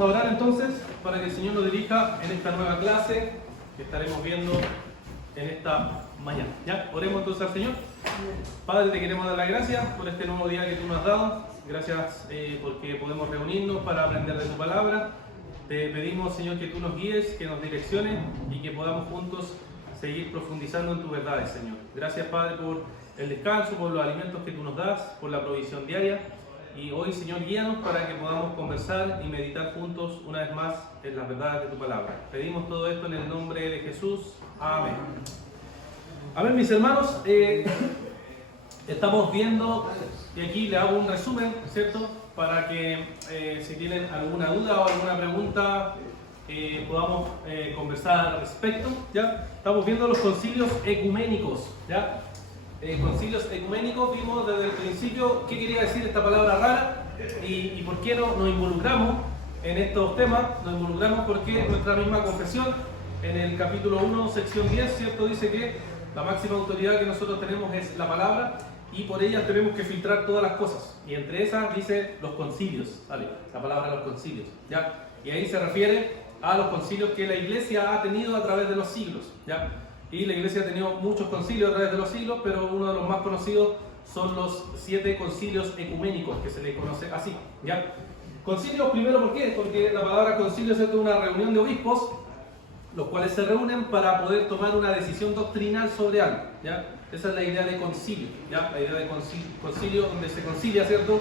Vamos a orar entonces para que el Señor nos dirija en esta nueva clase que estaremos viendo en esta mañana. ¿Ya? Oremos entonces al Señor. Padre, te queremos dar las gracias por este nuevo día que tú nos has dado. Gracias porque podemos reunirnos para aprender de tu palabra. Te pedimos, Señor, que tú nos guíes, que nos direcciones y que podamos juntos seguir profundizando en tu verdad, Señor. Gracias, Padre, por el descanso, por los alimentos que tú nos das, por la provisión diaria. Y hoy, Señor, guíanos para que podamos conversar y meditar juntos una vez más en las verdades de tu palabra. Pedimos todo esto en el nombre de Jesús. Amén. Amén, mis hermanos. Estamos viendo, y aquí le hago un resumen, ¿cierto? Para que si tienen alguna duda o alguna pregunta podamos conversar al respecto, ¿ya? Estamos viendo los concilios ecuménicos, ¿ya? Concilios ecuménicos, vimos desde el principio qué quería decir esta palabra rara y por qué nos involucramos en estos temas. Nos involucramos porque nuestra misma confesión, en el capítulo 1, sección 10, ¿cierto? Dice que la máxima autoridad que nosotros tenemos es la palabra y por ella tenemos que filtrar todas las cosas. Y entre esas dice los concilios, ¿vale? La palabra los concilios, ¿ya? Y ahí se refiere a los concilios que la Iglesia ha tenido a través de los siglos, ¿ya? Y la Iglesia ha tenido muchos concilios a través de los siglos, pero uno de los más conocidos son los 7 concilios ecuménicos, que se les conoce así, ¿ya? Concilios, primero, ¿por qué? Porque la palabra concilio es una reunión de obispos, los cuales se reúnen para poder tomar una decisión doctrinal sobre algo, ¿ya? Esa es la idea de concilio, ¿ya? La idea de concilio donde se concilia, ¿cierto?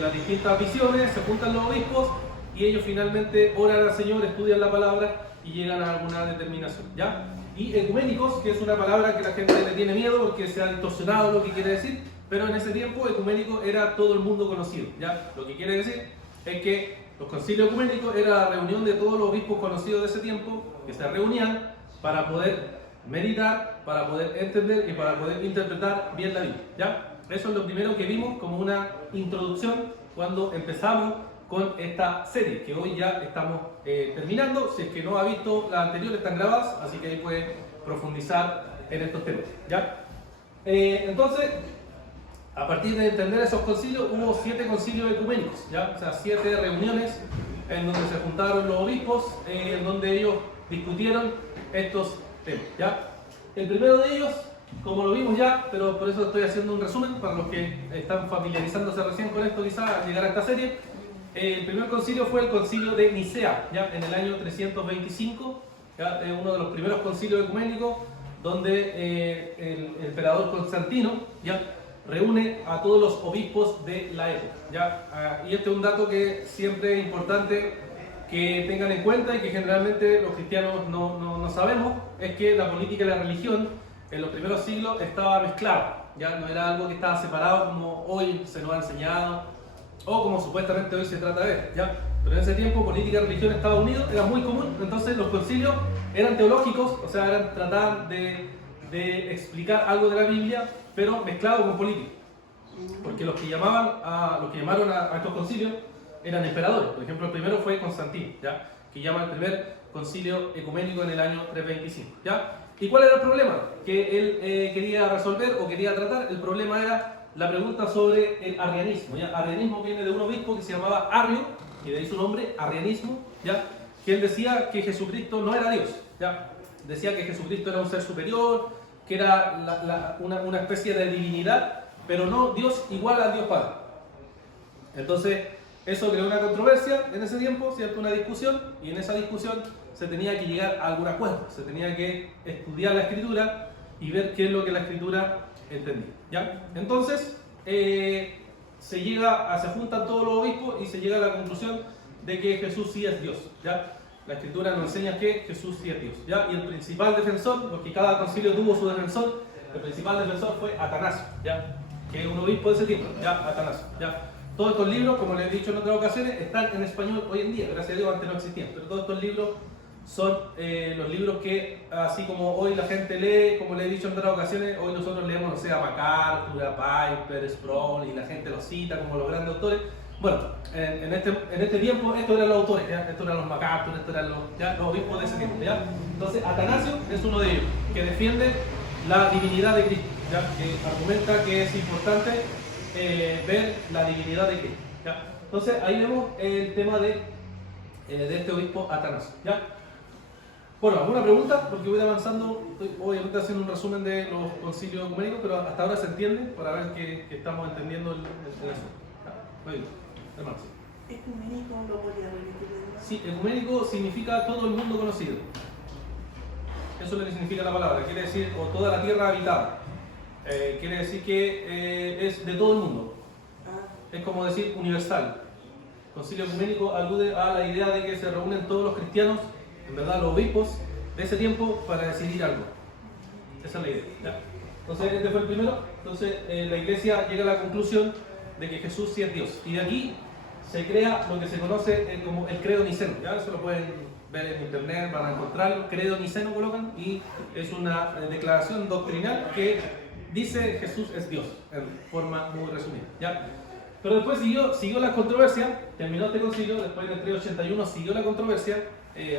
Las distintas visiones, se juntan los obispos y ellos finalmente oran al Señor, estudian la palabra y llegan a alguna determinación, ¿ya? Y ecuménicos, que es una palabra que la gente le tiene miedo porque se ha distorsionado lo que quiere decir, pero en ese tiempo ecuménico era todo el mundo conocido, ¿ya? Lo que quiere decir es que los concilios ecuménicos era la reunión de todos los obispos conocidos de ese tiempo que se reunían para poder meditar, para poder entender y para poder interpretar bien la Biblia, ¿ya? Eso es lo primero que vimos como una introducción cuando empezamos con esta serie, que hoy ya estamos terminando. Si es que no ha visto las anteriores, están grabadas, así que ahí puede profundizar en estos temas, ¿ya? Entonces, a partir de entender esos concilios, hubo 7 concilios ecuménicos, ¿ya? O sea, 7 reuniones en donde se juntaron los obispos, en donde ellos discutieron estos temas, ¿ya? El primero de ellos, como lo vimos ya, pero por eso estoy haciendo un resumen para los que están familiarizándose recién con esto, quizás al llegar a esta serie. El primer concilio fue el concilio de Nicea, ¿ya? En el año 325, ¿ya? Uno de los primeros concilios ecuménicos donde el emperador Constantino, ¿ya? Reúne a todos los obispos de la época, ¿ya? Y este es un dato que siempre es importante que tengan en cuenta y que generalmente los cristianos no sabemos, es que la política y la religión en los primeros siglos estaba mezclada, ¿ya? No era algo que estaba separado como hoy se nos ha enseñado o como supuestamente hoy se trata de ver, ¿ya? Pero en ese tiempo política y religión en Estados Unidos era muy común, entonces los concilios eran teológicos, o sea, trataban de explicar algo de la Biblia, pero mezclado con política, porque los que llamaron a estos concilios eran emperadores. Por ejemplo, el primero fue Constantino, ¿ya? Que llama el primer concilio ecuménico en el año 325, ¿ya? ¿Y cuál era el problema que él quería resolver o quería tratar? El problema era la pregunta sobre el arrianismo, ¿ya? Arrianismo viene de un obispo que se llamaba Arrio, y de ahí su nombre, arrianismo, ¿ya? Que él decía que Jesucristo no era Dios, ¿ya? Decía que Jesucristo era un ser superior, que era una especie de divinidad, pero no Dios igual al Dios Padre. Entonces, eso creó una controversia en ese tiempo, ¿cierto? Una discusión, y en esa discusión se tenía que llegar a algún acuerdo, se tenía que estudiar la Escritura y ver qué es lo que la Escritura entendía, ¿ya? Entonces, se juntan todos los obispos y se llega a la conclusión de que Jesús sí es Dios, ¿ya? La Escritura nos enseña que Jesús sí es Dios, ¿ya? Y el principal defensor, porque cada concilio tuvo su defensor, el principal defensor fue Atanasio, ¿ya? Que es un obispo de ese tiempo, ¿ya? Atanasio, ¿ya? Todos estos libros, como les he dicho en otras ocasiones, están en español hoy en día, gracias a Dios antes no existían, pero todos estos libros son los libros que, así como hoy la gente lee, como les he dicho en otras ocasiones, hoy nosotros leemos, no sé, a MacArthur, a Piper, Sproul, y la gente los cita como los grandes autores. Bueno, en este tiempo estos eran los autores, ¿ya? Estos eran los MacArthur, estos eran los obispos de ese tiempo, ¿ya? Entonces Atanasio es uno de ellos, que defiende la divinidad de Cristo, ¿ya? Que argumenta que es importante ver la divinidad de Cristo, ¿ya? Entonces ahí vemos el tema de de este obispo Atanasio. ¿Ya? Bueno, ¿alguna pregunta? Porque voy avanzando, estoy obviamente haciendo un resumen de los concilios ecuménicos, pero hasta ahora se entiende para ver que estamos entendiendo el asunto. Muy bien, hermanos. ¿Ecuménico lo podría repetir? Sí, ecuménico significa todo el mundo conocido. Eso es lo que significa la palabra, quiere decir, o toda la tierra habitada. Quiere decir que es de todo el mundo. Es como decir universal. Concilio ecuménico alude a la idea de que se reúnen todos los cristianos, en verdad los obispos de ese tiempo, para decidir algo. Esa es la idea. ¿Ya? Entonces, este fue el primero. Entonces, la iglesia llega a la conclusión de que Jesús sí es Dios. Y de aquí se crea lo que se conoce como el credo niceno. ¿Ya? Eso lo pueden ver en internet, van a encontrarlo. Credo niceno colocan y es una declaración doctrinal que dice Jesús es Dios, en forma muy resumida. ¿Ya? Pero después siguió la controversia, terminó este concilio, después en el 381 siguió la controversia.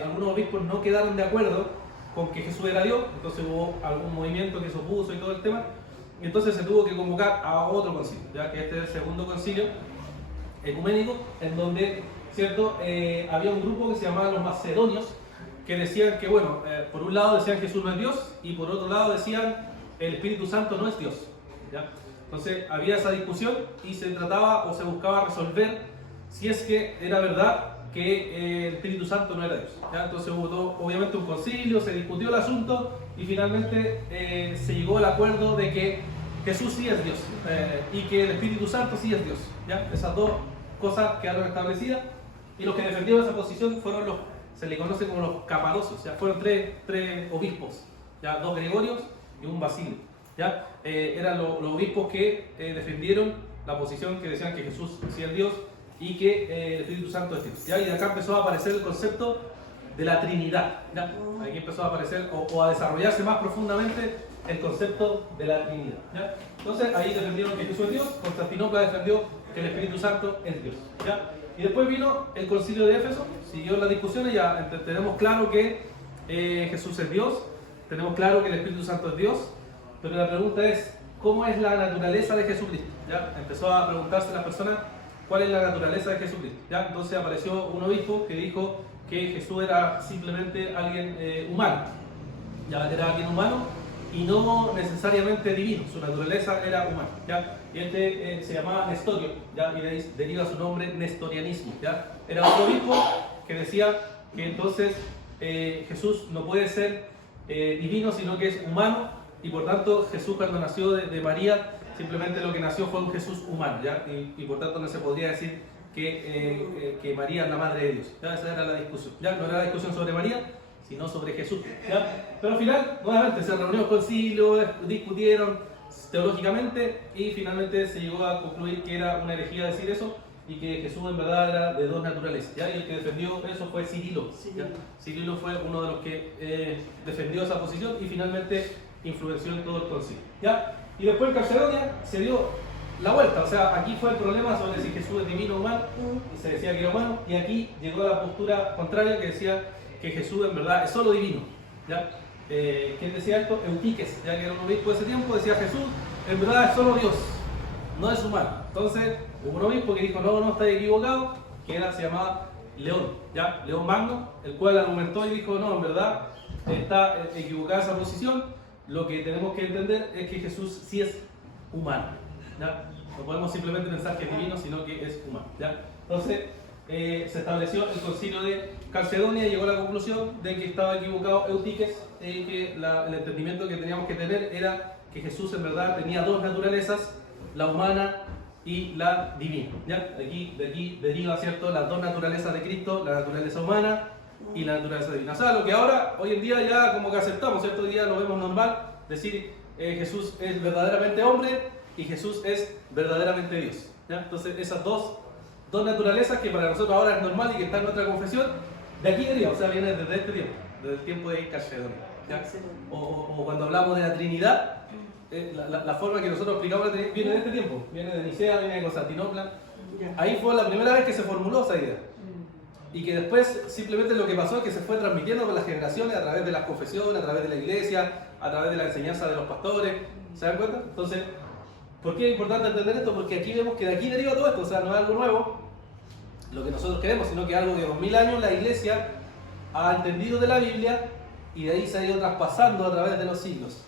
Algunos obispos no quedaron de acuerdo con que Jesús era Dios, entonces hubo algún movimiento que se opuso y todo el tema, y entonces se tuvo que convocar a otro concilio, ya que este es el segundo concilio ecuménico, en donde, ¿cierto? Había un grupo que se llamaba los macedonios, que decían que, bueno, por un lado decían que Jesús no es Dios, y por otro lado decían el Espíritu Santo no es Dios, ¿ya? Entonces había esa discusión y se trataba o se buscaba resolver si es que era verdad que el Espíritu Santo no era Dios. ¿Ya? Entonces hubo todo, obviamente un concilio, se discutió el asunto y finalmente se llegó al acuerdo de que Jesús sí es Dios y que el Espíritu Santo sí es Dios. ¿Ya? Esas dos cosas quedaron establecidas y los que defendieron esa posición fueron se le conoce como los capadocios, o sea, fueron tres obispos, ¿ya? 2 Gregorios y un Basilio. ¿Ya? Eran los obispos que defendieron la posición que decían que Jesús sí es Dios y que el Espíritu Santo es Dios. ¿Ya? Y de acá empezó a aparecer el concepto de la Trinidad. ¿Ya? Aquí empezó a aparecer o a desarrollarse más profundamente el concepto de la Trinidad. ¿Ya? Entonces ahí defendieron que Jesús es Dios, Constantinopla defendió que el Espíritu Santo es Dios. ¿Ya? Y después vino el concilio de Éfeso, siguió las discusiones, ya tenemos claro que Jesús es Dios, tenemos claro que el Espíritu Santo es Dios, pero la pregunta es, ¿cómo es la naturaleza de Jesucristo? ¿Ya? Empezó a preguntarse las personas, ¿cuál es la naturaleza de Jesucristo? ¿Ya? Entonces apareció un obispo que dijo que Jesús era simplemente alguien humano, ya era alguien humano y no necesariamente divino, su naturaleza era humana. ¿Ya? Y este se llamaba Nestorio, ¿ya? Y de ahí deriva su nombre nestorianismo. ¿Ya? Era un obispo que decía que entonces Jesús no puede ser divino, sino que es humano, y por tanto Jesús cuando nació de María, simplemente lo que nació fue un Jesús humano, ¿ya? Y por tanto no se podría decir que María es la madre de Dios. ¿Ya? Esa era la discusión. ¿Ya? No era la discusión sobre María, sino sobre Jesús. ¿Ya? Pero al final, nuevamente, se reunió el concilio, discutieron teológicamente y finalmente se llegó a concluir que era una herejía decir eso y que Jesús en verdad era de dos naturalezas. ¿Ya? Y el que defendió eso fue Cirilo. ¿Ya? Cirilo fue uno de los que defendió esa posición y finalmente influenció en todo el concilio. ¿Ya? Y después en Calcedonia se dio la vuelta, o sea, aquí fue el problema sobre si Jesús es divino o humano, y se decía que era humano, y aquí llegó a la postura contraria que decía que Jesús en verdad es solo divino. ¿Ya? ¿Quién decía esto? Eutiques, ya que era un obispo de ese tiempo, decía Jesús en verdad es solo Dios, no es humano. Entonces hubo un obispo que dijo no, está equivocado, que se llamaba León, ¿ya? León Magno, el cual argumentó y dijo no, en verdad está equivocada esa posición. Lo que tenemos que entender es que Jesús sí es humano. ¿Ya? No podemos simplemente pensar que es divino, sino que es humano. ¿Ya? Entonces, se estableció el concilio de Calcedonia y llegó a la conclusión de que estaba equivocado Eutiques, que el entendimiento que teníamos que tener era que Jesús en verdad tenía dos naturalezas, la humana y la divina. ¿Ya? De aquí deriva, ¿cierto?, las dos naturalezas de Cristo, la naturaleza humana y la naturaleza divina. O sea, lo que ahora, hoy en día ya como que aceptamos, ¿cierto? Hoy día lo vemos normal, decir Jesús es verdaderamente hombre y Jesús es verdaderamente Dios. ¿Ya? Entonces esas dos naturalezas que para nosotros ahora es normal y que está en nuestra confesión, de aquí deriva, o sea, viene desde este tiempo, desde el tiempo de Calcedonia. O cuando hablamos de la Trinidad, la forma que nosotros explicamos la Trinidad viene de este tiempo, viene de Nicea, viene de Constantinopla. Ahí fue la primera vez que se formuló esa idea. Y que después simplemente lo que pasó es que se fue transmitiendo con las generaciones a través de las confesiones, a través de la iglesia, a través de la enseñanza de los pastores. ¿Se dan cuenta? Entonces, ¿por qué es importante entender esto? Porque aquí vemos que de aquí deriva todo esto, o sea, no es algo nuevo. lo que nosotros queremos, sino que algo que 2000 años la iglesia ha entendido de la Biblia y de ahí se ha ido traspasando a través de los siglos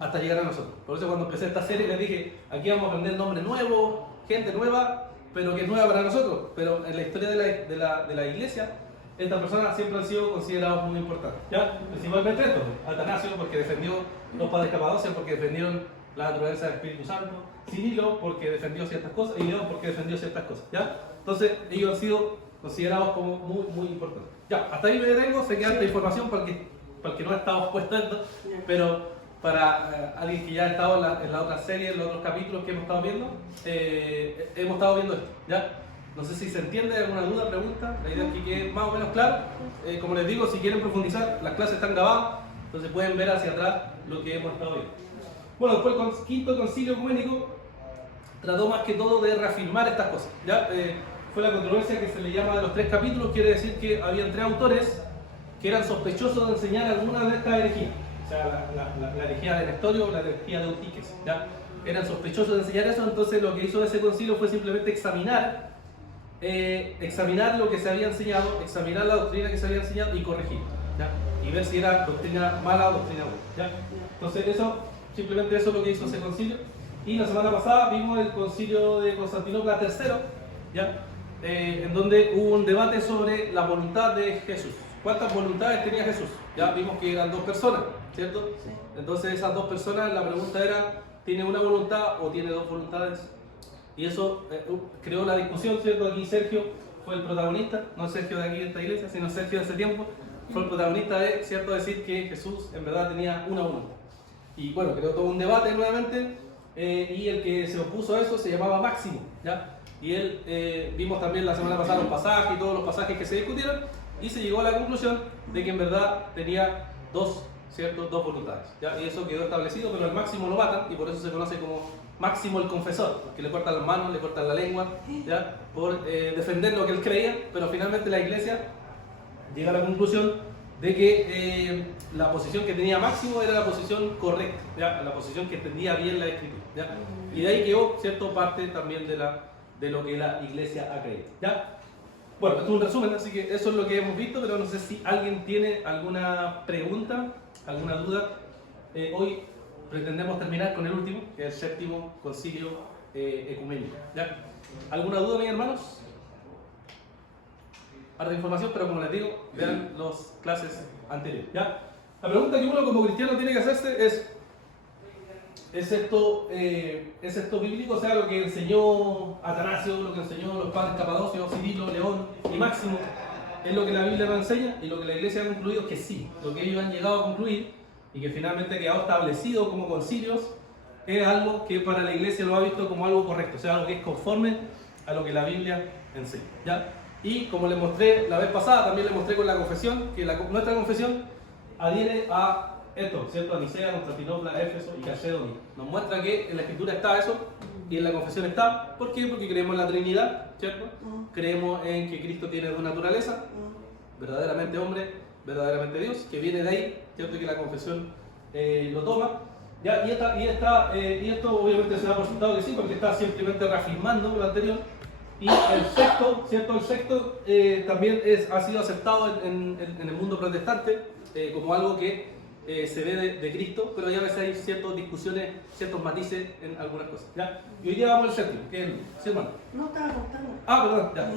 hasta llegar a nosotros. Por eso cuando empecé esta serie les dije, aquí vamos a aprender nombre nuevo, gente nueva, pero que es nueva para nosotros. Pero en la historia de la iglesia, estas personas siempre han sido considerados muy importantes. ¿Ya? Principalmente esto, Atanasio porque defendió los padres de Capadocia, porque defendieron la naturaleza del Espíritu Santo, Cirilo porque defendió ciertas cosas y León porque defendió ciertas cosas. ¿Ya? Entonces ellos han sido considerados como muy, muy importantes. Ya, hasta ahí me detengo, sé que hay esta información para el que no ha estado expuesto a esto, pero para alguien que ya ha estado en la otra serie, en los otros capítulos que hemos estado viendo esto, ¿ya? No sé si se entiende, alguna duda, pregunta, la idea es que quede más o menos claro. Como les digo, si quieren profundizar, las clases están grabadas, entonces pueden ver hacia atrás lo que hemos estado viendo. Bueno, después el quinto concilio ecuménico trató más que todo de reafirmar estas cosas, ¿ya? Fue la controversia que se le llama de los 3 capítulos, quiere decir que habían 3 autores que eran sospechosos de enseñar alguna de estas herejías. O sea, la herejía de Nestorio o la herejía de Eutiques, ¿ya? Eran sospechosos de enseñar eso, entonces lo que hizo ese concilio fue simplemente examinar lo que se había enseñado, examinar la doctrina que se había enseñado y corregir, ¿ya? Y ver si era doctrina mala o doctrina buena, ¿ya? Entonces simplemente eso es lo que hizo ese concilio. Y la semana pasada vimos el concilio de Constantinopla III, ¿ya? En donde hubo un debate sobre la voluntad de Jesús. ¿Cuántas voluntades tenía Jesús? Ya vimos que eran 2 personas, ¿cierto? Sí. Entonces esas 2 personas, la pregunta era, ¿tiene una voluntad o tiene 2 voluntades? Y eso creó la discusión, ¿cierto? Aquí Sergio fue el protagonista, no Sergio de aquí de esta iglesia, sino Sergio de ese tiempo, fue el protagonista de, ¿cierto?, decir que Jesús en verdad tenía una voluntad. Y bueno, creó todo un debate nuevamente, y el que se opuso a eso se llamaba Máximo, ¿ya? Y él, vimos también la semana pasada los pasajes y todos los pasajes que se discutieron, y se llegó a la conclusión de que en verdad tenía 2 voluntades, ¿ya? Y eso quedó establecido, pero al Máximo lo matan, y por eso se conoce como Máximo el confesor, porque le cortan las manos, le cortan la lengua, ¿ya? Por defender lo que él creía, pero finalmente la iglesia llega a la conclusión de que la posición que tenía Máximo era la posición correcta, ¿ya? La posición que entendía bien la escritura, ¿ya? Y de ahí quedó, ¿cierto?, parte también de lo que la iglesia ha creído, ¿ya? Bueno, esto es un resumen, así que eso es lo que hemos visto, pero no sé si alguien tiene alguna pregunta, alguna duda. Hoy pretendemos terminar con el último, que es el 7º concilio ecuménico, ¿ya? ¿Alguna duda, mis hermanos? Harta información, pero como les digo, vean las clases anteriores, ¿ya? La pregunta que uno como cristiano tiene que hacerse ¿es esto bíblico? O sea, lo que enseñó Atanasio, lo que enseñó los padres Capadocios, Cirilo, León y Máximo, ¿es lo que la Biblia nos enseña? Y lo que la iglesia ha concluido es que sí, lo que ellos han llegado a concluir y que finalmente ha quedado establecido como concilios, es algo que para la iglesia lo ha visto como algo correcto, o sea, algo que es conforme a lo que la Biblia enseña, ¿ya? Y como les mostré la vez pasada, también les mostré con la confesión, que nuestra confesión adhiere a esto, ¿cierto? A Nicea, Constantinopla, Éfeso y Calcedonia. Nos muestra que en la Escritura está eso y en la confesión está. ¿Por qué? Porque creemos en la Trinidad, ¿cierto? Creemos en que Cristo tiene 2 naturalezas, verdaderamente hombre, verdaderamente Dios, que viene de ahí, ¿cierto? Y que la confesión lo toma. ¿Ya? Y esto obviamente se da por sentado que sí, porque está simplemente reafirmando lo anterior. Y el sexto, ¿cierto? El sexto también ha sido aceptado en el mundo protestante como algo que se ve de Cristo, pero ya a veces hay ciertas discusiones, ciertos matices en algunas cosas, ¿ya? Y hoy día vamos al séptimo, que es el... ¿Sí, hermano? No estaba contando. Ah, perdón, ya.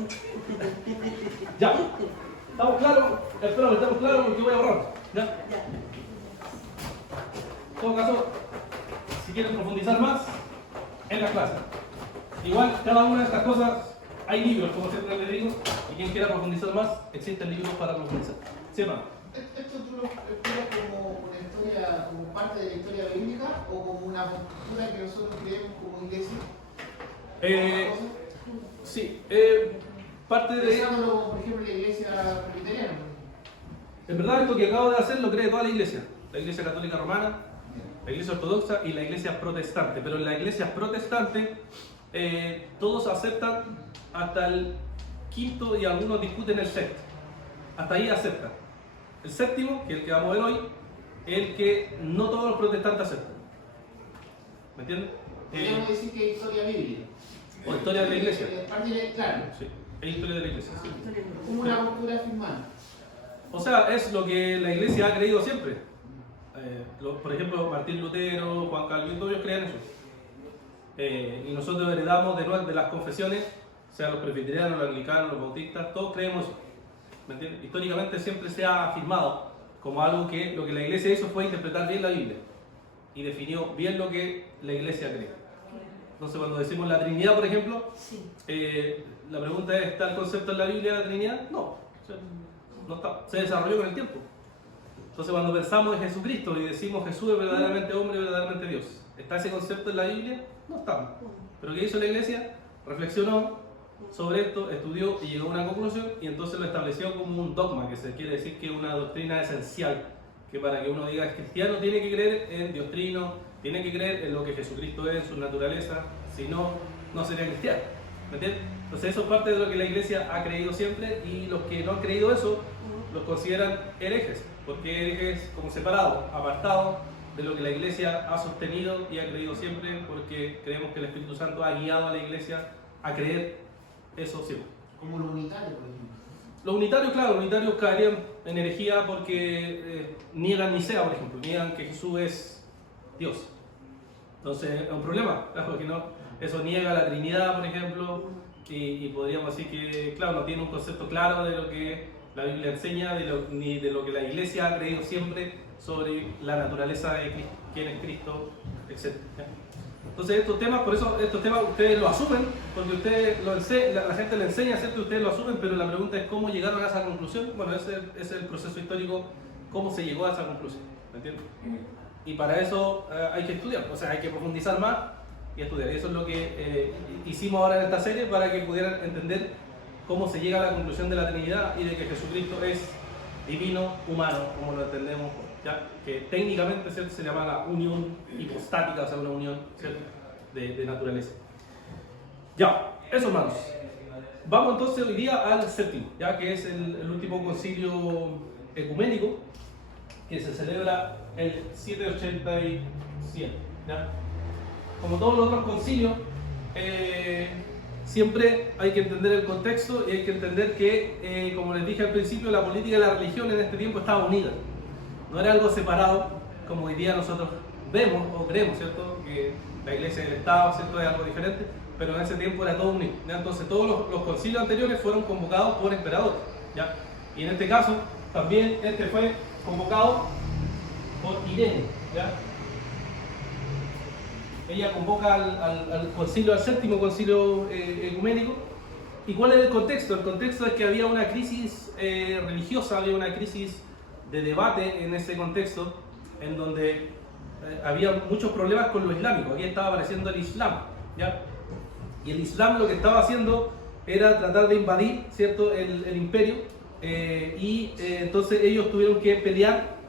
Ya. ¿Estamos claros? Espero que estemos claros porque voy a borrar, ¿ya? Ya. En todo caso, si quieren profundizar más, en la clase. Igual, cada una de estas cosas, hay libros, como siempre les digo, y quien quiera profundizar más, existen libros para profundizar. ¿Sí, hermano? ¿Esto tú lo explicas como una historia, como parte de la historia bíblica o como una postura que nosotros creemos como iglesia? Sí, parte de... Pensándolo como, por ejemplo, la iglesia presbiteriana. En verdad, esto que acabo de hacer lo cree toda la iglesia católica romana, la iglesia ortodoxa y la iglesia protestante. Pero en la iglesia protestante todos aceptan hasta el 5º y algunos discuten el 6º. Hasta ahí aceptan. El 7º, que es el que vamos a ver hoy, es el que no todos los protestantes aceptan. ¿Me entienden? Podríamos decir que es historia bíblica. O historia de la iglesia. Claro. Sí. Es historia de la iglesia, sí. Como una postura afirmada. O sea, es lo que la iglesia ha creído siempre. Por ejemplo, Martín Lutero, Juan Calvino, todos ellos creían eso. Y nosotros heredamos de las confesiones, sea los presbiterianos, los anglicanos, los bautistas, todos creemos eso. ¿Me entiendes? Históricamente siempre se ha afirmado como algo que lo que la iglesia hizo fue interpretar bien la Biblia y definió bien lo que la iglesia cree. Entonces, cuando decimos la Trinidad, por ejemplo, la pregunta es: ¿está el concepto en la Biblia de la Trinidad? No, o sea, no está, se desarrolló con el tiempo. Entonces, cuando pensamos en Jesucristo y decimos Jesús es verdaderamente hombre y verdaderamente Dios, ¿está ese concepto en la Biblia? No está. ¿Pero qué hizo la iglesia? Reflexionó sobre esto, estudió y llegó a una conclusión, y entonces lo estableció como un dogma, que se quiere decir que es una doctrina esencial, que para que uno diga es cristiano tiene que creer en Dios Trino, tiene que creer en lo que Jesucristo es, en su naturaleza, si no, no sería cristiano. ¿Me entiendes? Entonces eso es parte de lo que la iglesia ha creído siempre, y los que no han creído eso los consideran herejes, porque herejes como separados, apartados de lo que la iglesia ha sostenido y ha creído siempre, porque creemos que el Espíritu Santo ha guiado a la iglesia a creer eso siempre. Como los unitarios, por ejemplo. Los unitarios, claro, los unitarios caerían en herejía porque niegan Nicea, por ejemplo, niegan que Jesús es Dios. Entonces es un problema, claro, porque no, eso niega la Trinidad, por ejemplo, y podríamos decir que, claro, no tiene un concepto claro de lo que la Biblia enseña, ni de lo que la iglesia ha creído siempre sobre la naturaleza de Cristo, quién es Cristo, etc. Entonces estos temas, por eso estos temas ustedes lo asumen, porque ustedes la gente le enseña, ¿cierto? Ustedes lo asumen, pero la pregunta es cómo llegaron a esa conclusión. Bueno, ese es el proceso histórico, cómo se llegó a esa conclusión, ¿me entiendes? Y para eso hay que estudiar, o sea, hay que profundizar más y estudiar. Y eso es lo que hicimos ahora en esta serie, para que pudieran entender cómo se llega a la conclusión de la Trinidad y de que Jesucristo es divino, humano, como lo entendemos hoy, ¿ya? Que técnicamente, ¿cierto?, se llama la unión hipostática, o sea, una unión, ¿cierto?, de naturaleza. Ya, eso, hermanos. Vamos entonces hoy día al séptimo, ya que es el último concilio ecuménico que se celebra el 787, ¿ya? Como todos los otros concilios, siempre hay que entender el contexto y hay que entender que, como les dije al principio, la política y la religión en este tiempo estaban unidas. No era algo separado, como hoy día nosotros vemos o creemos, ¿cierto?, que la iglesia y el Estado, ¿cierto?, es algo diferente, pero en ese tiempo era todo unido, ¿ya? Entonces todos los concilios anteriores fueron convocados por emperadores, ¿ya? Y en este caso, también este fue convocado por Irene, ¿ya? Ella convoca al concilio, al séptimo concilio ecuménico. ¿Y cuál es el contexto? El contexto es que había una crisis religiosa, había una crisis de debate en ese contexto, en donde había muchos problemas con lo islámico. Aquí estaba apareciendo el Islam, ¿ya? Y el Islam lo que estaba haciendo era tratar de invadir, ¿cierto?, el imperio, y entonces ellos tuvieron que pelear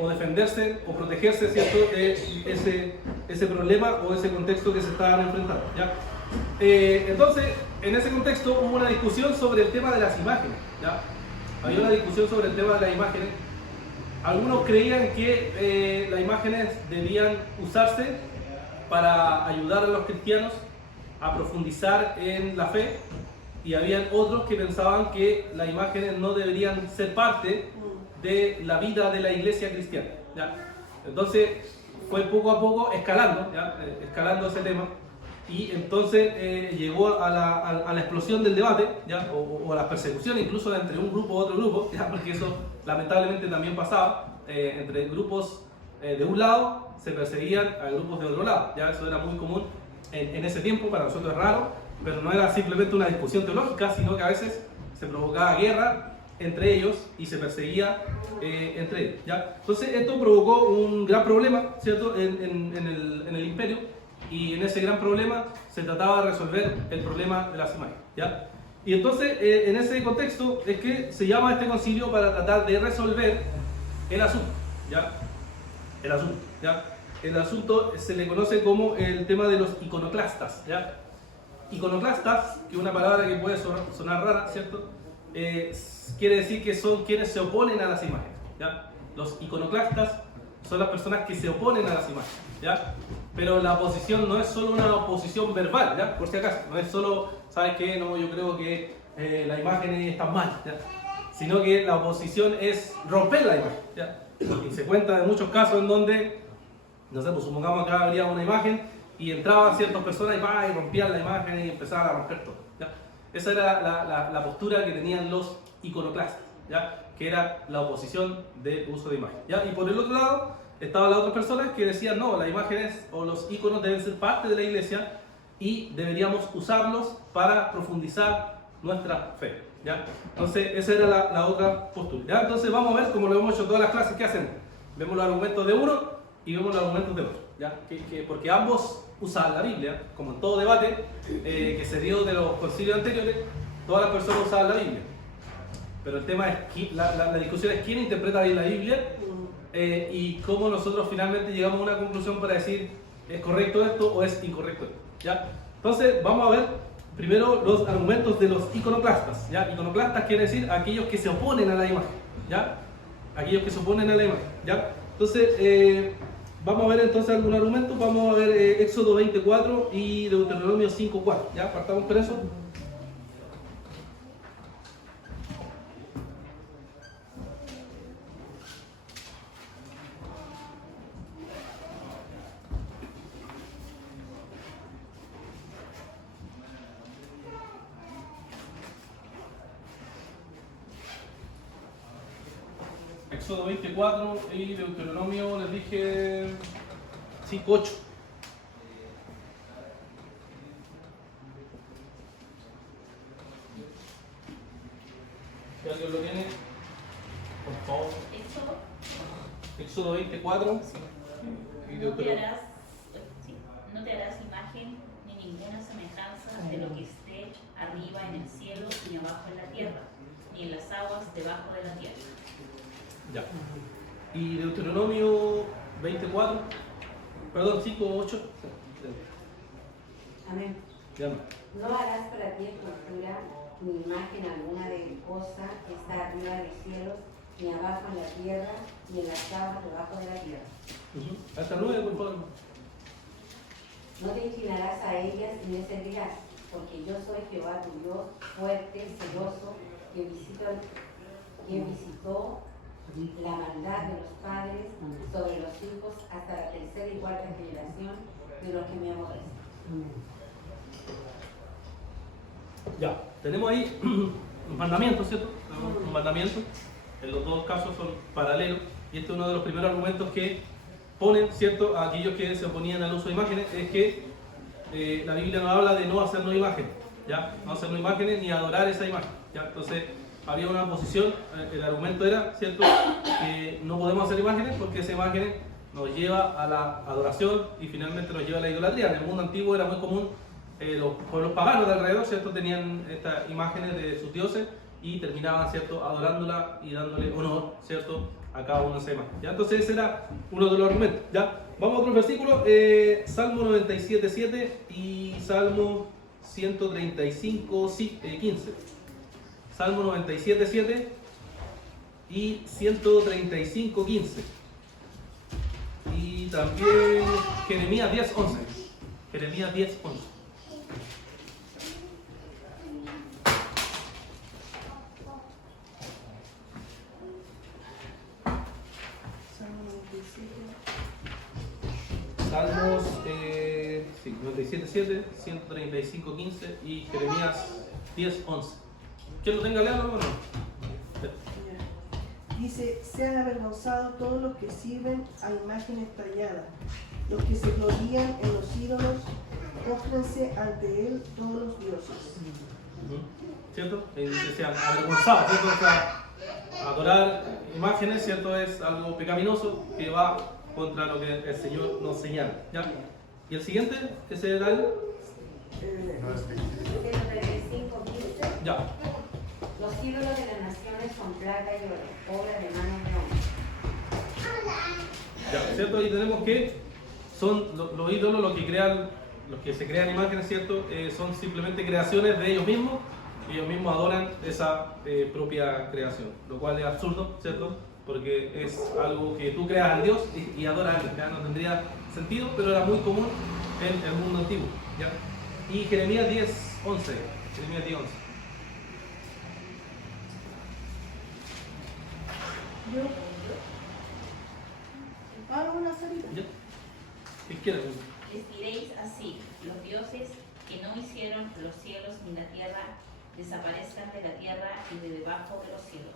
o defenderse o protegerse, ¿cierto?, de ese problema o ese contexto que se estaban enfrentando, ¿ya? Entonces, en ese contexto hubo una discusión sobre el tema de las imágenes, ¿ya? Había una discusión sobre el tema de las imágenes. Algunos creían que las imágenes debían usarse para ayudar a los cristianos a profundizar en la fe, y habían otros que pensaban que las imágenes no deberían ser parte de la vida de la iglesia cristiana, ¿ya? Entonces fue poco a poco escalando, ¿ya? Escalando ese tema, y entonces llegó a la explosión del debate, ¿ya? O a la persecución incluso entre un grupo u otro grupo, ¿ya? Porque eso lamentablemente también pasaba, entre grupos de un lado se perseguían a grupos de otro lado, ¿ya? Eso era muy común en ese tiempo. Para nosotros es raro, pero no era simplemente una discusión teológica, sino que a veces se provocaba guerra entre ellos y se perseguía entre ellos, ¿ya? Entonces esto provocó un gran problema, ¿cierto?, en el imperio, y en ese gran problema se trataba de resolver el problema de las imágenes, ¿ya? Y entonces en ese contexto es que se llama este concilio para tratar de resolver el asunto, ¿ya? El asunto, ¿ya? El asunto se le conoce como el tema de los iconoclastas, ¿ya? Iconoclastas, que es una palabra que puede sonar rara, ¿cierto?, quiere decir que son quienes se oponen a las imágenes, ¿ya? Los iconoclastas son las personas que se oponen a las imágenes, ¿ya? Pero la oposición no es solo una oposición verbal, ¿ya? Por si acaso, no es solo, ¿sabes qué? No, yo creo que la imagen está mal, ¿ya? Sino que la oposición es romper la imagen, ¿ya? Y se cuenta de muchos casos en donde, no sé, pues supongamos acá habría una imagen y entraban ciertas personas y rompían la imagen y empezaban a romper todo, ¿ya? Esa era la postura que tenían los iconoclastas, ¿ya? Que era la oposición del uso de imagen, ¿ya? Y por el otro lado estaban las otras personas que decían no, las imágenes o los iconos deben ser parte de la iglesia y deberíamos usarlos para profundizar nuestra fe, ¿ya? Entonces esa era la otra postura, ¿ya? Entonces vamos a ver, como lo hemos hecho en todas las clases, ¿qué hacen? Vemos los argumentos de uno y vemos los argumentos de otro, ¿ya? Porque ambos usaban la Biblia, como en todo debate que se dio de los concilios anteriores, todas las personas usaban la Biblia. Pero el tema es, la discusión es quién interpreta bien la Biblia y cómo nosotros finalmente llegamos a una conclusión para decir ¿es correcto esto o es incorrecto esto? ¿Ya? Entonces vamos a ver primero los argumentos de los iconoclastas, ¿ya? Iconoclastas quiere decir aquellos que se oponen a la imagen, ¿ya? Aquellos que se oponen a la imagen, ¿ya? Entonces vamos a ver entonces algunos argumentos. Vamos a ver Éxodo 24 y Deuteronomio 5:4, ¿ya? Partamos por eso. Éxodo 24 y Deuteronomio, les dije 5:8. ¿Si alguien lo tiene? Por favor. Éxodo 24 y Deuteronomio. No te harás imagen ni ninguna semejanza de lo que esté arriba en el cielo, ni abajo en la tierra, ni en las aguas debajo de la tierra. Ya. Y Deuteronomio 24, perdón, 5:8. Amén. Ya no. No harás para ti escultura ni imagen alguna de cosa que está arriba de los cielos, ni abajo en la tierra, ni en las aguas debajo de la tierra. Hasta 9, por favor. No te inclinarás a ellas ni les servirás, porque yo soy Jehová tu Dios, fuerte, celoso, quien visitó la maldad de los padres sobre los hijos hasta la tercera y cuarta generación de los que me aborrecen. Ya, tenemos ahí un mandamiento, ¿cierto? Un mandamiento. En los dos casos son paralelos. Y este es uno de los primeros argumentos que ponen, ¿cierto?, a aquellos que se oponían al uso de imágenes, es que la Biblia nos habla de no hacernos imágenes, ¿ya? No hacernos imágenes ni adorar esa imagen, ¿ya? Entonces, había una oposición, el argumento era, ¿cierto?, que no podemos hacer imágenes porque esa imagen nos lleva a la adoración y finalmente nos lleva a la idolatría. En el mundo antiguo era muy común, los pueblos paganos de alrededor, ¿cierto?, tenían estas imágenes de sus dioses y terminaban, ¿cierto?, adorándola y dándole honor, ¿cierto?, a cada uno de esas imágenes, ¿ya? Entonces ese era uno de los argumentos, ¿ya? Vamos a otro versículo, Salmo 97:7 y Salmo 135:15. Salmo 97:7 y 135:15. Y también Jeremías 10:11. Jeremías 10:11. Salmos 97:7, 135:15 y Jeremías 10:11. ¿Quién lo tenga leerlo o no? Dice, sean avergonzados todos los que sirven a imágenes talladas, los que se glorían en los ídolos, póstrense ante él todos los dioses. ¿Cierto? Dice, sean avergonzados, ¿cierto? O sea, adorar imágenes, ¿cierto? Es algo pecaminoso que va contra lo que el Señor nos señala, ¿ya? ¿Y el siguiente? ¿Ese era el? 135:15. Ya. Los ídolos de las naciones son plata y oro, obra de manos de hombres. Ya, ¿cierto? Y tenemos que son los ídolos, los que se crean imágenes, ¿cierto? Son simplemente creaciones de ellos mismos y ellos mismos adoran esa propia creación, lo cual es absurdo, ¿cierto? Porque es algo que tú creas al Dios y adoras a alguien, ¿ya? No tendría sentido, pero era muy común en el mundo antiguo, ¿ya? Y Jeremías 10:11. Jeremías 10:11. Yo. Ah, una salida. ¿Ya? ¿Qué quiere? Les diréis así: los dioses que no hicieron los cielos ni la tierra desaparezcan de la tierra y de debajo de los cielos.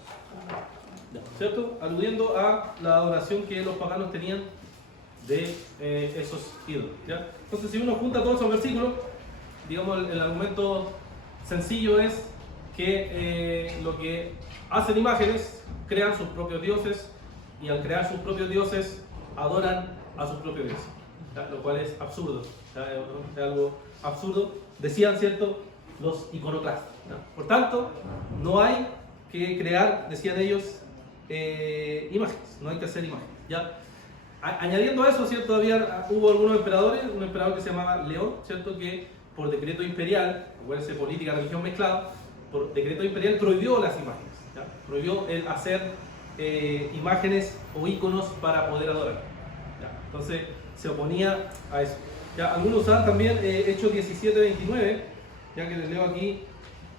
Ya, ¿cierto? Aludiendo a la adoración que los paganos tenían de esos ídolos. ¿Ya? Entonces, si uno junta todos esos versículos, digamos, el argumento sencillo es que lo que hacen imágenes, crean sus propios dioses, y al crear sus propios dioses, adoran a sus propios dioses, ¿ya? Lo cual es absurdo, ¿ya? Es algo absurdo, decían, ¿cierto?, los iconoclastas, ¿ya? Por tanto, no hay que crear, decían ellos, imágenes, no hay que hacer imágenes, ¿ya? Añadiendo a eso, ¿cierto?, hubo algunos emperadores, un emperador que se llamaba León, ¿cierto?, que por decreto imperial, acuérdense, política, religión mezclada, por decreto imperial prohibió las imágenes, ¿ya? Prohibió el hacer imágenes o íconos para poder adorar, ¿ya? Entonces se oponía a eso, ¿ya? Algunos usaban también Hechos 17:29, ya que les leo aquí,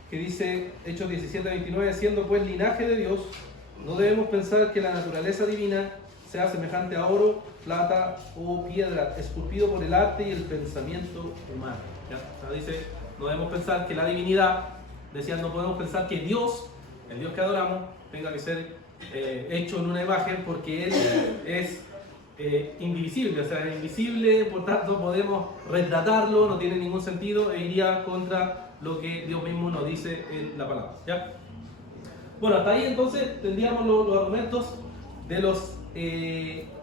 que dice Hechos 17:29, siendo pues linaje de Dios, no debemos pensar que la naturaleza divina sea semejante a oro, plata o piedra, esculpido por el arte y el pensamiento humano, ¿ya? O sea, dice, no debemos pensar que la divinidad, decían, no podemos pensar que Dios, el Dios que adoramos, tenga que ser hecho en una imagen, porque Él es indivisible, o sea, es invisible, por tanto podemos retratarlo, no tiene ningún sentido e iría contra lo que Dios mismo nos dice en la palabra, ¿ya? Bueno, hasta ahí entonces tendríamos los argumentos de los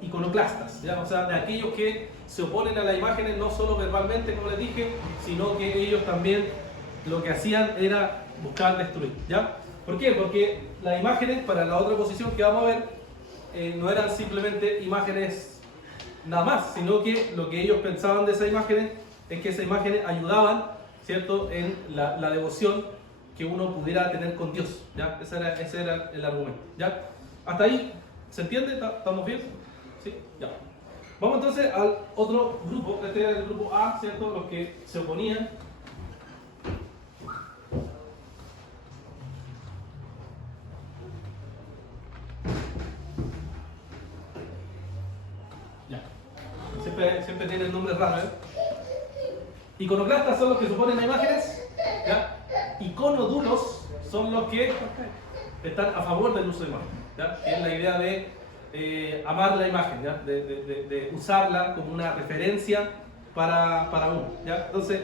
iconoclastas, ¿ya? O sea, de aquellos que se oponen a las imágenes no solo verbalmente, como les dije, sino que ellos también lo que hacían era buscar destruir, ¿ya? ¿Por qué? Porque las imágenes, para la otra posición que vamos a ver, no eran simplemente imágenes nada más, sino que lo que ellos pensaban de esas imágenes es que esas imágenes ayudaban, ¿cierto?, en la devoción que uno pudiera tener con Dios, ¿ya? Ese era el argumento, ¿ya? ¿Hasta ahí se entiende? ¿Estamos bien? ¿Sí? Ya. Vamos entonces al otro grupo, este era el grupo A, ¿cierto?, los que se oponían. Siempre tienen nombres raros, ¿eh? Iconoclastas son los que suponen imágenes, ¿ya? Iconodulos son los que están a favor del uso de imágenes, ¿ya? Es la idea de amar la imagen, ¿ya? De usarla como una referencia para uno, ¿ya? Entonces,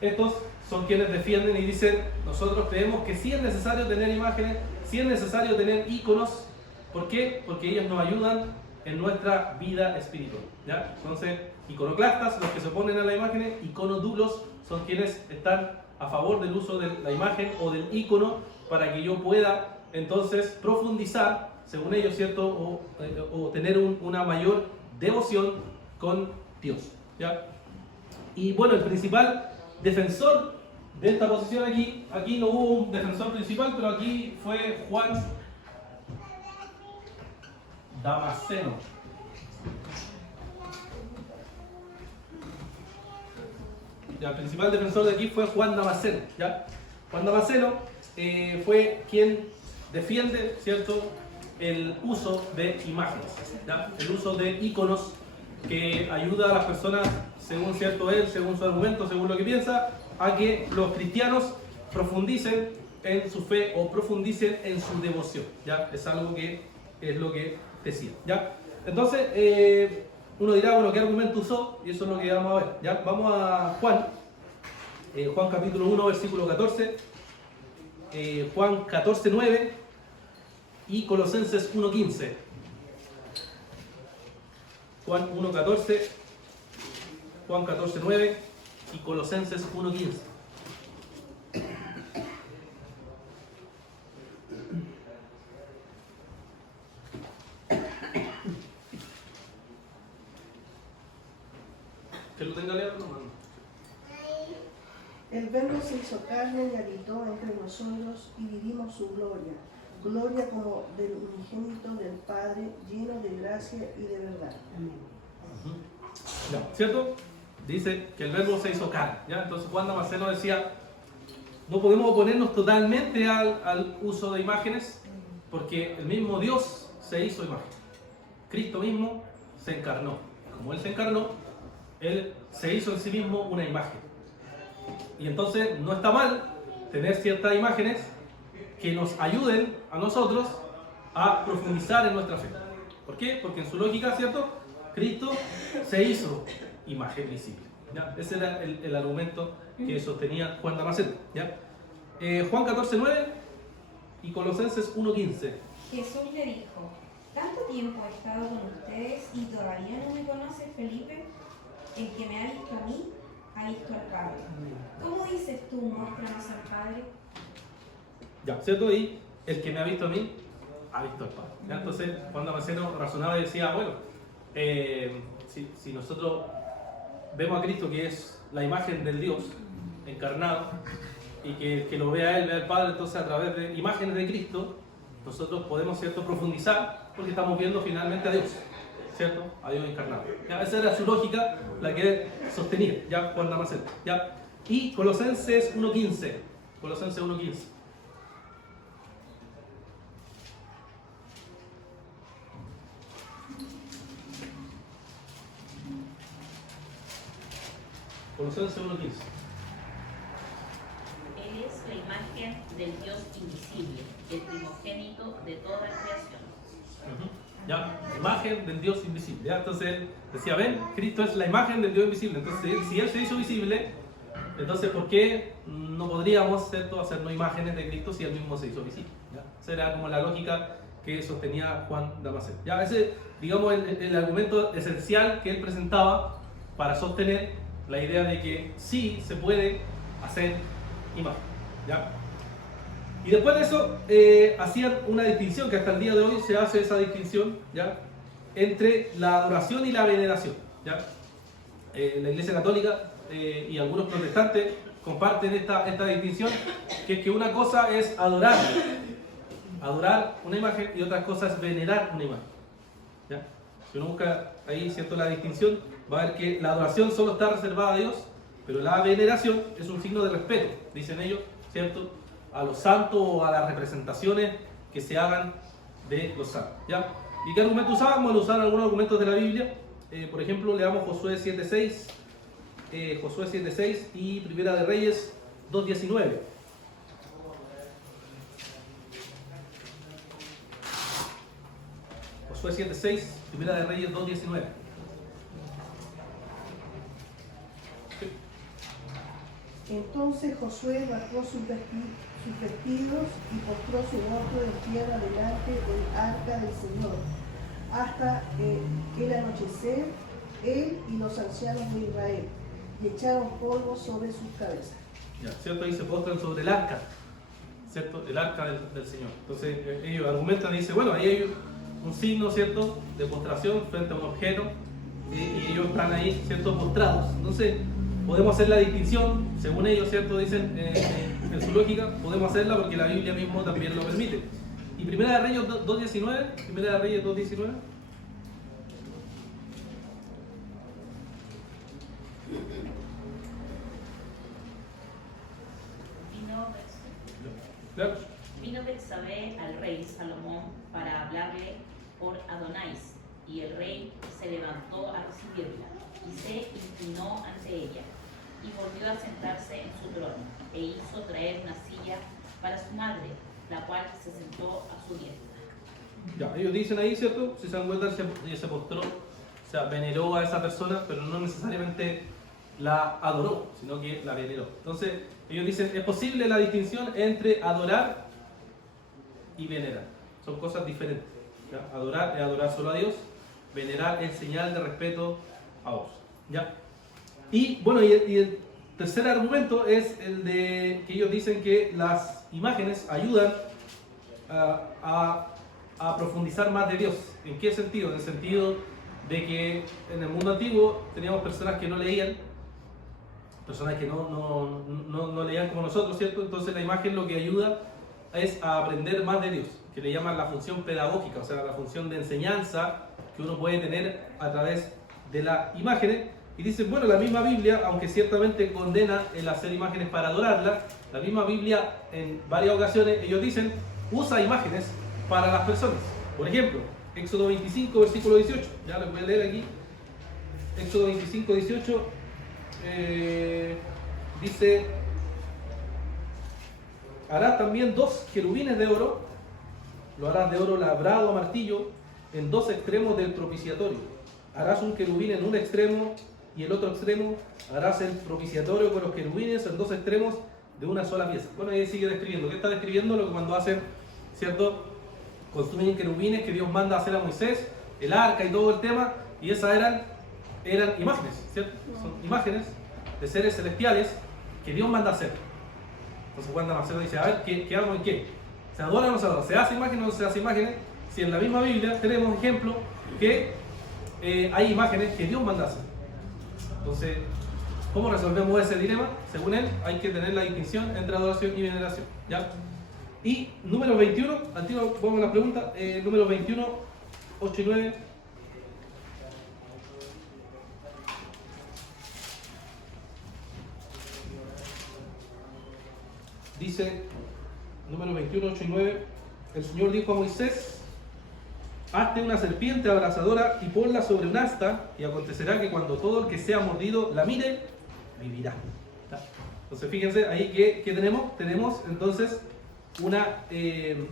estos son quienes defienden y dicen, nosotros creemos que sí es necesario tener imágenes, sí es necesario tener iconos. ¿Por qué? Porque ellos nos ayudan en nuestra vida espiritual, ¿ya? Entonces, iconoclastas, los que se oponen a las imágenes, iconodulos son quienes están a favor del uso de la imagen o del icono para que yo pueda entonces profundizar, según ellos, ¿cierto? O tener una mayor devoción con Dios, ¿ya? Y bueno, el principal defensor de esta posición aquí no hubo un defensor principal, pero aquí fue Juan Damasceno. Ya, el principal defensor de aquí fue Juan Damasceno, ¿ya? Juan Damasceno fue quien defiende, ¿cierto?, el uso de imágenes, ¿ya? El uso de íconos que ayuda a las personas, según cierto él, según su argumento, según lo que piensa, a que los cristianos profundicen en su fe o profundicen en su devoción, ¿ya? Es algo que es lo que decía, ¿ya? Entonces, uno dirá, bueno, ¿qué argumento usó? Y eso es lo que vamos a ver, ¿ya? Vamos a Juan, Juan capítulo 1, versículo 14, Juan 14, 9 y Colosenses 1, 15. Juan 1, 14, Juan 14, 9 y Colosenses 1, 15. Que lo tenga leer, no, mano. El Verbo se hizo carne y habitó entre nosotros y vivimos su gloria, gloria como del unigénito del Padre, lleno de gracia y de verdad. Ya, ¿cierto? Dice que el Verbo se hizo carne, ¿ya? Entonces Juan Damasceno decía, no podemos oponernos totalmente al uso de imágenes, porque el mismo Dios se hizo imagen. Cristo mismo se encarnó. Como Él se encarnó, Él se hizo en sí mismo una imagen. Y entonces no está mal tener ciertas imágenes que nos ayuden a nosotros a profundizar en nuestra fe. ¿Por qué? Porque en su lógica, ¿cierto? Cristo se hizo imagen visible. ¿Ya? Ese era el argumento que sostenía Juan Damasceno. ¿Ya? Juan 14:9 y Colosenses 1:15. Jesús le dijo: tanto tiempo he estado con ustedes y todavía no me conoces, Felipe. El que me ha visto a mí, ha visto al Padre. ¿Cómo dices tú, muéstranos al Padre? Ya, ¿cierto? Y el que me ha visto a mí, ha visto al Padre. ¿Ya? Entonces, Juan Damasceno razonaba y decía, bueno, si nosotros vemos a Cristo, que es la imagen del Dios encarnado, y que lo vea Él, vea al Padre, entonces a través de imágenes de Cristo, nosotros podemos, ¿cierto?, profundizar, porque estamos viendo finalmente a Dios, ¿cierto?, a Dios encarnado. ¿Ya? Esa era su lógica, la que él sostenía, ¿ya? Juan Damasceno, ¿ya? Y Colosenses 1:15. Colosenses 1:15. Colosenses 1:15. Él es la imagen del Dios invisible, el primogénito de toda la creación. ¿Ya? Imagen del Dios invisible. ¿Ya? Entonces él decía, ven, Cristo es la imagen del Dios invisible. Entonces, si Él se hizo visible, entonces ¿por qué no podríamos, ¿cierto?, hacernos imágenes de Cristo si Él mismo se hizo visible? ¿Ya? Esa era como la lógica que sostenía Juan Damasceno. ¿Ya? Ese, digamos, el argumento esencial que él presentaba para sostener la idea de que sí se puede hacer imagen. ¿Ya? Y después de eso, hacían una distinción, que hasta el día de hoy se hace esa distinción, ¿ya?, entre la adoración y la veneración. ¿Ya? La Iglesia Católica y algunos protestantes comparten esta distinción, que es que una cosa es adorar una imagen y otra cosa es venerar una imagen. ¿Ya? Si uno busca ahí, ¿cierto?, la distinción, va a ver que la adoración solo está reservada a Dios, pero la veneración es un signo de respeto, dicen ellos, ¿cierto?, a los santos o a las representaciones que se hagan de los santos. ¿Ya? ¿Y qué argumento usaban? Bueno, usaban algunos argumentos de la Biblia. Por ejemplo, leamos Josué 7:6, Josué 7:6 y Primera de Reyes 2:19. Josué 7:6, Primera de Reyes 2:19. Entonces Josué rasgó sus vestidos y postró su rostro en tierra delante del arca del Señor, hasta el anochecer, él y los ancianos de Israel, y echaron polvo sobre sus cabezas. Ya, ¿cierto? Ahí se postran sobre el arca, ¿cierto? El arca del Señor. Entonces ellos argumentan y dicen, bueno, ahí hay un signo, ¿cierto?, de postración frente a un objeto, y ellos están ahí, ¿cierto?, postrados. Entonces podemos hacer la distinción, según ellos, ¿cierto?, dicen en su lógica, podemos hacerla porque la Biblia mismo también lo permite. Y Primera de Reyes 2:19, Primera de Reyes 2:19. Vino Betsabé al rey Salomón para hablarle por Adonais, y el rey se levantó a recibirla y se inclinó ante ella, y volvió a sentarse en su trono, e hizo traer una silla para su madre, la cual se sentó a su diestra. Ya, ellos dicen ahí, ¿cierto? Si se dan cuenta, se postró, o sea, veneró a esa persona, pero no necesariamente la adoró, sino que la veneró. Entonces, ellos dicen, es posible la distinción entre adorar y venerar. Son cosas diferentes. ¿Ya? Adorar es adorar solo a Dios, venerar es señal de respeto a vos. ¿Ya? Y bueno, y el tercer argumento es el de que ellos dicen que las imágenes ayudan a profundizar más de Dios. ¿En qué sentido? En el sentido de que en el mundo antiguo teníamos personas que no leían, personas que no leían como nosotros, ¿cierto? Entonces la imagen lo que ayuda es a aprender más de Dios, que le llaman la función pedagógica, o sea, la función de enseñanza que uno puede tener a través de las imágenes. Y dicen, bueno, la misma Biblia, aunque ciertamente condena el hacer imágenes para adorarla, la misma Biblia en varias ocasiones, ellos dicen, usa imágenes para las personas. Por ejemplo, Éxodo 25, versículo 18. Ya lo voy a leer aquí. Éxodo 25, 18. Dice: harás también 2 querubines de oro, lo harás de oro labrado a martillo en 2 extremos del propiciatorio. Harás un querubín en un extremo y el otro extremo harás el propiciatorio con los querubines en 2 extremos de una sola pieza. Bueno, ahí sigue describiendo. ¿Qué está describiendo? Lo que cuando hacen, ¿cierto? Construyen querubines que Dios manda a hacer a Moisés, el arca y todo el tema, y esas eran imágenes, ¿cierto? Son imágenes de seres celestiales que Dios manda a hacer. Entonces cuando Marcelo dice, a ver, ¿qué hago en qué? ¿Se adora o no se adora? ¿Se hace imágenes o no se hace imágenes? Si en la misma Biblia tenemos ejemplos que hay imágenes que Dios manda a hacer. Entonces, ¿cómo resolvemos ese dilema? Según él, hay que tener la distinción entre adoración y veneración, ¿ya? Y número 21, al tiro vamos a la pregunta, número 21, 8 y 9. Dice, número 21, 8 y 9, el Señor dijo a Moisés: hazte una serpiente abrasadora y ponla sobre un asta, y acontecerá que cuando todo el que sea mordido la mire, vivirá. ¿Está? Entonces fíjense ahí que tenemos. Tenemos entonces una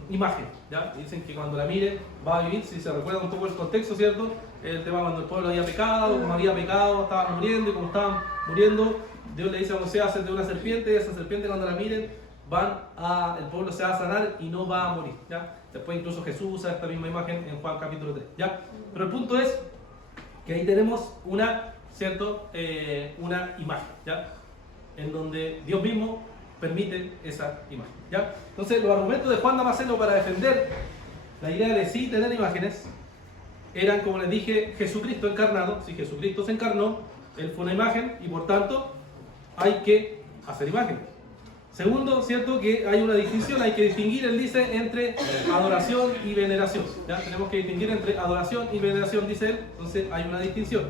imagen, ¿ya? Dicen que cuando la mire va a vivir. Si se recuerda un poco el contexto, ¿cierto? El tema cuando el pueblo había pecado, como había pecado, estaban muriendo, y como estaban muriendo, Dios le dice a Moisés: hazte una serpiente, y esa serpiente cuando la miren, el pueblo se va a sanar y no va a morir, ¿ya? Después incluso Jesús usa esta misma imagen en Juan capítulo 3, ¿ya? Pero el punto es que ahí tenemos una imagen, ¿ya? En donde Dios mismo permite esa imagen, ¿ya? Entonces los argumentos de Juan Damasceno para defender la idea de sí tener imágenes eran, como les dije, Jesucristo encarnado. Si Jesucristo se encarnó, Él fue una imagen y por tanto hay que hacer imágenes. Segundo, cierto que hay una distinción, hay que distinguir, él dice, entre adoración y veneración. ¿Ya? Tenemos que distinguir entre adoración y veneración, dice él, entonces hay una distinción.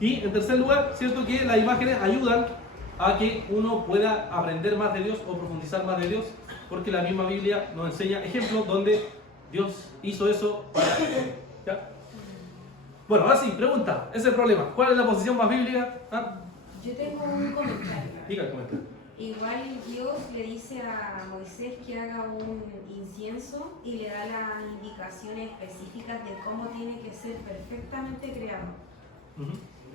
Y en tercer lugar, cierto que las imágenes ayudan a que uno pueda aprender más de Dios o profundizar más de Dios, porque la misma Biblia nos enseña ejemplos donde Dios hizo eso para ¿ya? Bueno, ahora sí, pregunta, ese es el problema. ¿Cuál es la posición más bíblica? ¿Ah? Yo tengo un comentario. Diga el comentario. Igual Dios le dice a Moisés que haga un incienso y le da las indicaciones específicas de cómo tiene que ser perfectamente creado.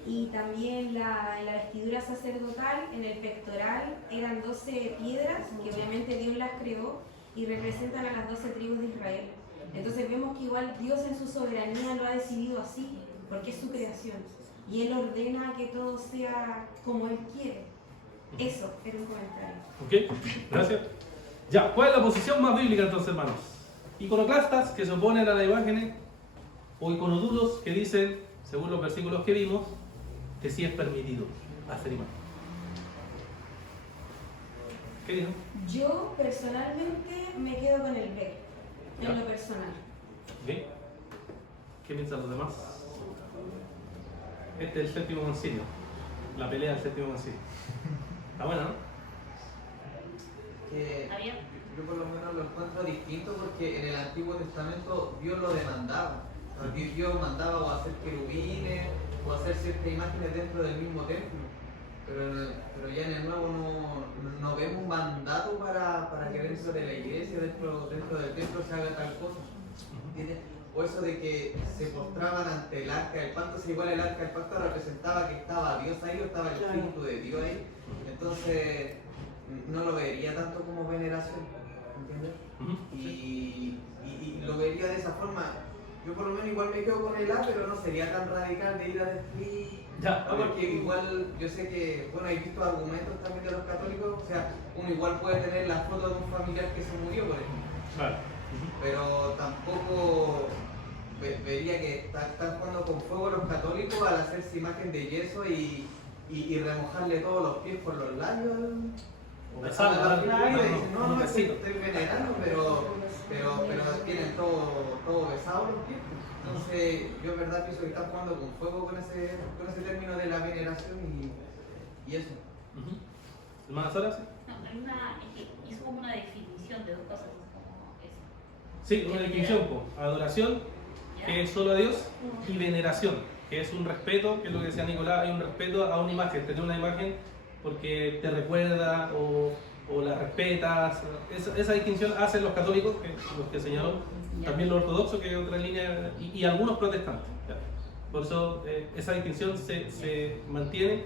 Y también en la vestidura sacerdotal, en el pectoral, eran 12 piedras que obviamente Dios las creó y representan a las 12 tribus de Israel. Entonces vemos que igual Dios en su soberanía lo ha decidido así, porque es su creación. Y Él ordena que todo sea como Él quiere. Eso era un comentario. Ok, gracias. Ya, ¿cuál es la posición más bíblica entonces, hermanos? Iconoclastas que se oponen a las imágenes, o iconodulos que dicen, según los versículos que vimos, que sí es permitido hacer imágenes. ¿Qué dijo? Yo personalmente me quedo con el B, Ya. en lo personal. ¿Ok? ¿Qué piensan los demás? Este es el séptimo concilio, la pelea del séptimo concilio. Está buena, ¿no? Javier. Yo por lo menos lo encuentro distinto porque en el Antiguo Testamento Dios lo demandaba. O sea, Dios mandaba o hacer querubines o hacer ciertas imágenes dentro del mismo templo. Pero ya en el Nuevo no vemos un mandato para que dentro de la iglesia, dentro del templo se haga tal cosa. ¿Entiendes? O eso de que se postraban ante el arca del pacto, si igual el arca del pacto representaba que estaba Dios ahí o estaba el Espíritu de Dios ahí. Entonces no lo vería tanto como veneración, ¿entiendes? Y lo vería de esa forma. Yo por lo menos igual me quedo con el A, pero no sería tan radical de ir a destruir. Ya, No, porque igual yo sé que, bueno, he visto argumentos también de los católicos, o sea, uno igual puede tener la foto de un familiar que se murió, por ejemplo. Claro. Pero tampoco vería que están jugando con fuego los católicos al hacerse imagen de yeso y remojarle todos los pies por los labios. O besarlo, No, estoy venerando, pero tienen todo besado los pies. Entonces, yo en verdad pienso que están jugando con fuego con ese término de la veneración y eso. ¿Hermana Sara? Sí. No, hay hizo como una definición de dos cosas, como eso. Sí, una distinción, adoración que es solo a Dios, y veneración, que es un respeto, que es lo que decía Nicolás, hay un respeto a una imagen, tener una imagen porque te recuerda o la respetas. Esa distinción hacen los católicos, que los que señaló, también los ortodoxos, que es otra línea, y algunos protestantes. ¿Ya? Por eso esa distinción se mantiene,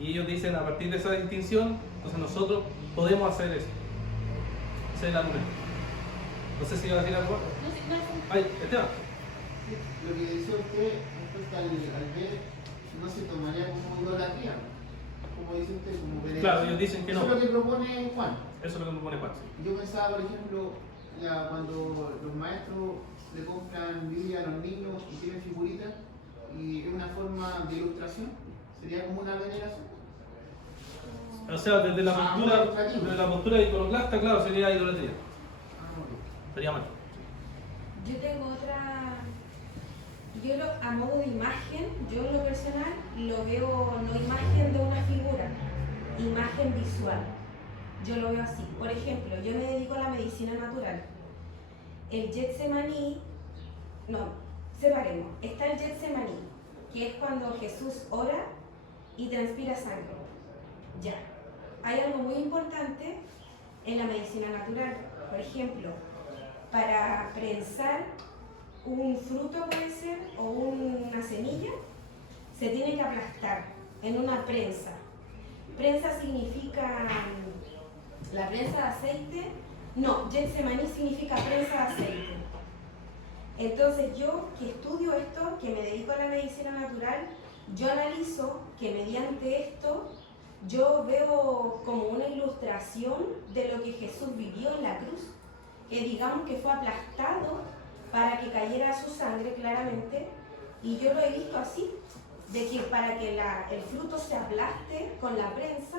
y ellos dicen, a partir de esa distinción, entonces nosotros podemos hacer eso. Ese es el argumento. No sé si iba a decir algo. Ay, Esteban. Lo que decía usted respecto al ver, no se tomaría como idolatría, como dice usted, como veneración. Claro, ellos dicen que no. Eso es lo que propone Juan. Eso es lo que propone Juan. Sí. Yo pensaba, por ejemplo, cuando los maestros le compran Biblia a los niños y tienen figuritas, y es una forma de ilustración, sería como una veneración. O sea, desde la postura iconoclasta, claro, sería idolatría. Sería mal. Yo tengo otra. A modo de imagen, yo en lo personal lo veo no imagen de una figura, imagen visual. Yo lo veo así. Por ejemplo, yo me dedico a la medicina natural. El Getsemaní, no, separemos. Está el Getsemaní, que es cuando Jesús ora y transpira sangre. Ya. Hay algo muy importante en la medicina natural. Por ejemplo, para prensar un fruto, puede ser, o una semilla, se tiene que aplastar en una prensa. Prensa significa la prensa de aceite. No, Getsemaní significa prensa de aceite. Entonces yo, que estudio esto, que me dedico a la medicina natural, yo analizo que mediante esto yo veo como una ilustración de lo que Jesús vivió en la cruz, que digamos que fue aplastado para que cayera su sangre claramente, y yo lo he visto así, de que para que el fruto se aplaste con la prensa,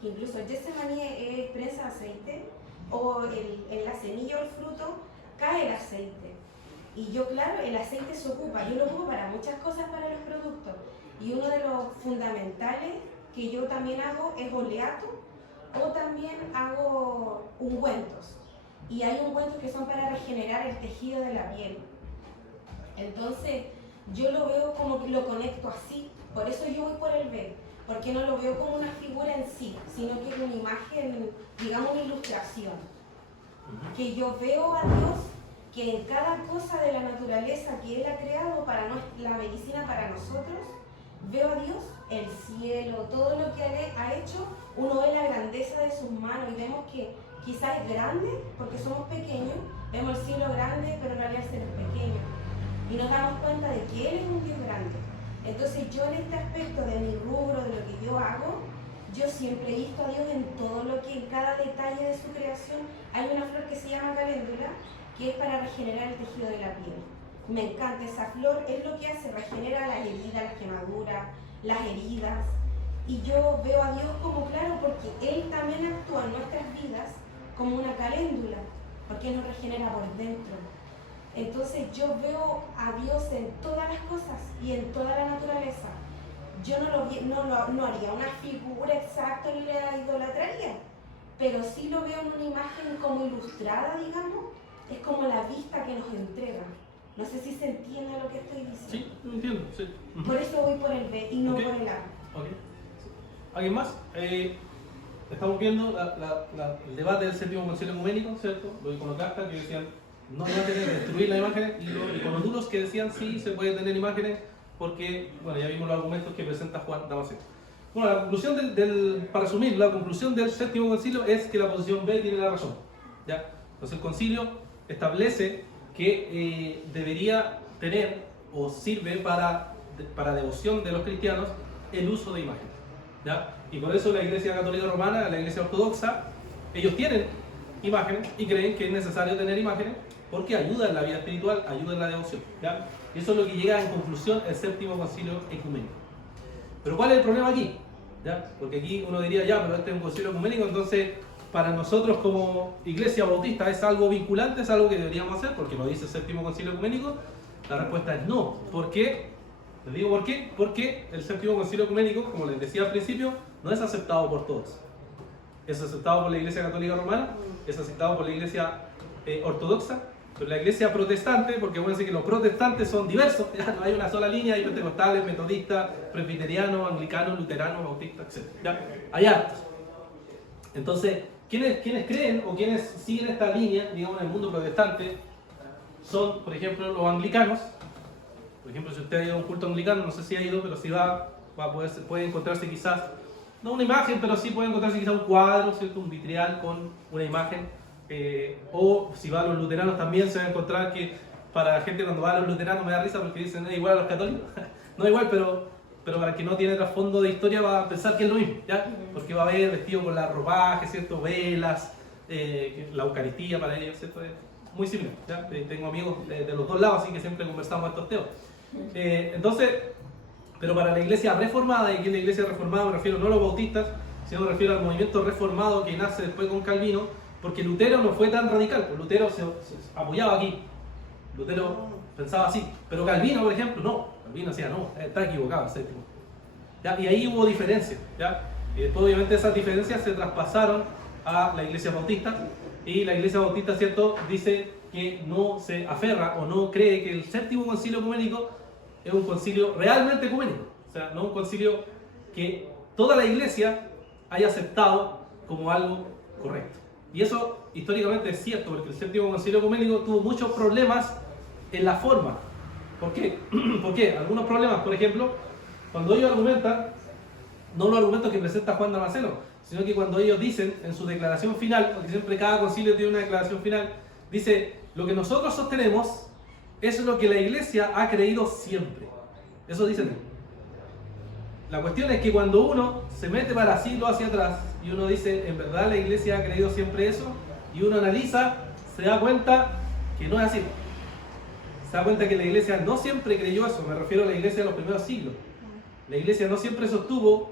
que incluso el Getsemaní es prensa de aceite, o en la semilla o el fruto cae el aceite. Y yo, claro, el aceite se ocupa, yo lo ocupo para muchas cosas para los productos, y uno de los fundamentales que yo también hago es oleato, o también hago ungüentos. Y hay ungüentos que son para regenerar el tejido de la piel. Entonces, yo lo veo como que lo conecto así. Por eso yo voy por el ver, porque no lo veo como una figura en sí, sino que es una imagen, digamos una ilustración. Que yo veo a Dios, que en cada cosa de la naturaleza que Él ha creado para la medicina para nosotros, veo a Dios, el cielo, todo lo que ha hecho, uno ve la grandeza de sus manos y vemos que quizás es grande porque somos pequeños, vemos el cielo grande, pero en realidad el cielo es pequeño. Y nos damos cuenta de que Él es un Dios grande. Entonces yo en este aspecto de mi rubro, de lo que yo hago, yo siempre he visto a Dios en todo lo que, en cada detalle de su creación. Hay una flor que se llama caléndula, que es para regenerar el tejido de la piel. Me encanta esa flor, es lo que hace, regenera las heridas, las quemaduras, las heridas. Y yo veo a Dios como claro, porque Él también actúa en nuestras vidas como una caléndula, porque Él nos regenera por dentro. Entonces yo veo a Dios en todas las cosas y en toda la naturaleza. Yo no haría una figura exacta ni la idolatraría, pero sí lo veo en una imagen como ilustrada, digamos, es como la vista que nos entrega. No sé si se entiende lo que estoy diciendo. Sí, lo entiendo, sí. Por eso voy por el B y no por el A. Okay. ¿Alguien más? Estamos viendo el debate del séptimo concilio ecuménico, ¿cierto? Los iconoclastas que decían no hay imágenes, destruir las imágenes, y los iconodulos que decían sí se puede tener imágenes porque, bueno, ya vimos los argumentos que presenta Juan Damasceno. Bueno, la conclusión para resumir, la conclusión del séptimo concilio es que la posición B tiene la razón, ¿ya? Entonces el concilio establece que debería tener o sirve para devoción de los cristianos el uso de imágenes, ¿ya? Y por eso la Iglesia Católica Romana, la Iglesia Ortodoxa, ellos tienen imágenes y creen que es necesario tener imágenes porque ayuda en la vida espiritual, ayuda en la devoción, ¿ya? Y eso es lo que llega en conclusión el séptimo concilio ecuménico. Pero ¿cuál es el problema aquí? ¿Ya? Porque aquí uno diría, ya, pero este es un concilio ecuménico, entonces para nosotros como Iglesia Bautista es algo vinculante, es algo que deberíamos hacer, porque lo dice el séptimo concilio ecuménico. La respuesta es no. ¿Por qué? Les digo por qué. Porque el séptimo concilio ecuménico, como les decía al principio, no es aceptado por todos. Es aceptado por la Iglesia Católica Romana, es aceptado por la Iglesia Ortodoxa, Pero la iglesia protestante, porque acuérdense que los protestantes son diversos, ¿ya? No hay una sola línea, hay pentecostales, metodistas, presbiterianos, anglicanos, luteranos, bautistas, etc. ¿Ya? Hay hartos. Entonces, quienes creen o quienes siguen esta línea, digamos, en el mundo protestante, son, por ejemplo, los anglicanos. Por ejemplo, si usted ha ido a un culto anglicano, no sé si ha ido, pero si va a puede encontrarse quizás, no una imagen, pero sí puede encontrarse quizás un cuadro, ¿cierto? Un vitrial con una imagen. O si va a los luteranos también se va a encontrar que para la gente cuando va a los luteranos me da risa porque dicen es igual a los católicos. No igual, pero para el que no tiene trasfondo de historia va a pensar que es lo mismo, ¿ya? Porque va a haber vestido con la ropaje, ¿cierto? Velas, la Eucaristía para ellos, ¿cierto? Es muy similar, ¿ya? Tengo amigos de los dos lados, así que siempre conversamos estos temas. Entonces, pero para la iglesia reformada, y que la iglesia reformada me refiero no a los bautistas, sino me refiero al movimiento reformado que nace después con Calvino, porque Lutero no fue tan radical, pues Lutero se apoyaba aquí, Lutero pensaba así, pero Calvino, por ejemplo, no, Calvino decía, no, está equivocado el séptimo. ¿Ya? Y ahí hubo diferencias, ¿ya? Y después obviamente esas diferencias se traspasaron a la iglesia bautista, y la iglesia bautista, ¿cierto?, dice que no se aferra o no cree que el séptimo concilio ecuménico es un concilio realmente ecuménico, o sea, no un concilio que toda la iglesia haya aceptado como algo correcto. Y eso históricamente es cierto, porque el séptimo concilio ecuménico tuvo muchos problemas en la forma. ¿Por qué? ¿Por qué? Algunos problemas, por ejemplo, cuando ellos argumentan, no los argumentos que presenta Juan Damasceno, sino que cuando ellos dicen en su declaración final, porque siempre cada concilio tiene una declaración final, dice, lo que nosotros sostenemos es lo que la iglesia ha creído siempre. Eso dicen. La cuestión es que cuando uno se mete para siglos hacia atrás y uno dice, en verdad la iglesia ha creído siempre eso, y uno analiza, se da cuenta que no es así. Se da cuenta que la iglesia no siempre creyó eso, me refiero a la iglesia de los primeros siglos. La iglesia no siempre sostuvo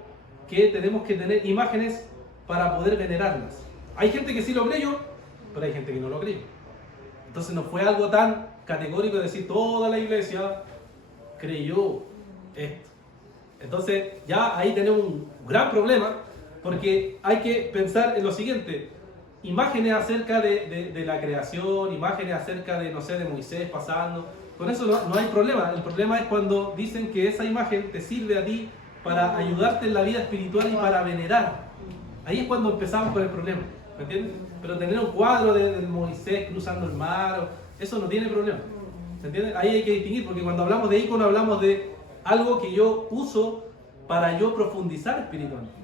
que tenemos que tener imágenes para poder venerarlas. Hay gente que sí lo creyó, pero hay gente que no lo creyó. Entonces no fue algo tan categórico de decir toda la iglesia creyó esto. Entonces ya ahí tenemos un gran problema, porque hay que pensar en lo siguiente: imágenes acerca de la creación, imágenes acerca de, no sé, de Moisés pasando, con eso no hay problema. El problema es cuando dicen que esa imagen te sirve a ti para ayudarte en la vida espiritual y para venerar. Ahí es cuando empezamos con el problema, ¿me entiendes? Pero tener un cuadro de Moisés cruzando el mar, eso no tiene problema, ¿me entiendes? Ahí hay que distinguir, porque cuando hablamos de ícono hablamos de algo que yo uso para yo profundizar espiritualmente,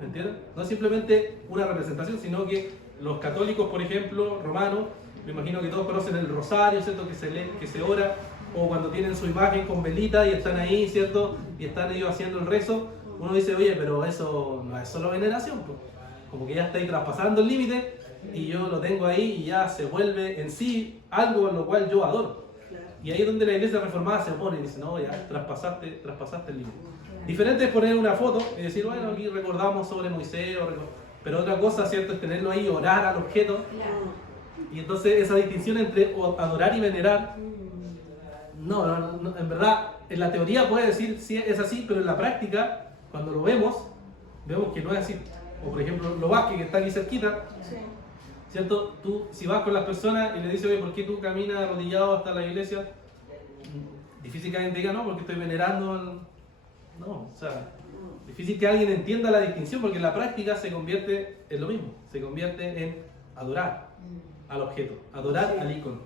¿me entiendes? No es simplemente una representación, sino que los católicos, por ejemplo, romanos, me imagino que todos conocen el rosario, ¿cierto? Que se lee, que se ora, o cuando tienen su imagen con velita y están ahí, ¿cierto? Y están ellos haciendo el rezo, uno dice, oye, pero eso no es solo veneración, pues. Como que ya está ahí traspasando el límite y yo lo tengo ahí y ya se vuelve en sí algo en lo cual yo adoro. Y ahí es donde la iglesia reformada se opone y dice, no, ya traspasaste el límite. Diferente es poner una foto y decir, bueno, aquí recordamos sobre Moisés, pero otra cosa, ¿cierto?, es tenerlo ahí, orar al objeto. Y entonces esa distinción entre adorar y venerar, no, en verdad, en la teoría puede decir si es así, pero en la práctica, cuando lo vemos que no es así. O por ejemplo, lo Vázquez, que está aquí cerquita, ¿cierto? Tú, si vas con las personas y le dices, oye, ¿por qué tú caminas arrodillado hasta la iglesia? Difícil que alguien te diga, no, porque estoy venerando. No, o sea, difícil que alguien entienda la distinción, porque en la práctica se convierte en lo mismo, se convierte en adorar al objeto, adorar al ícono.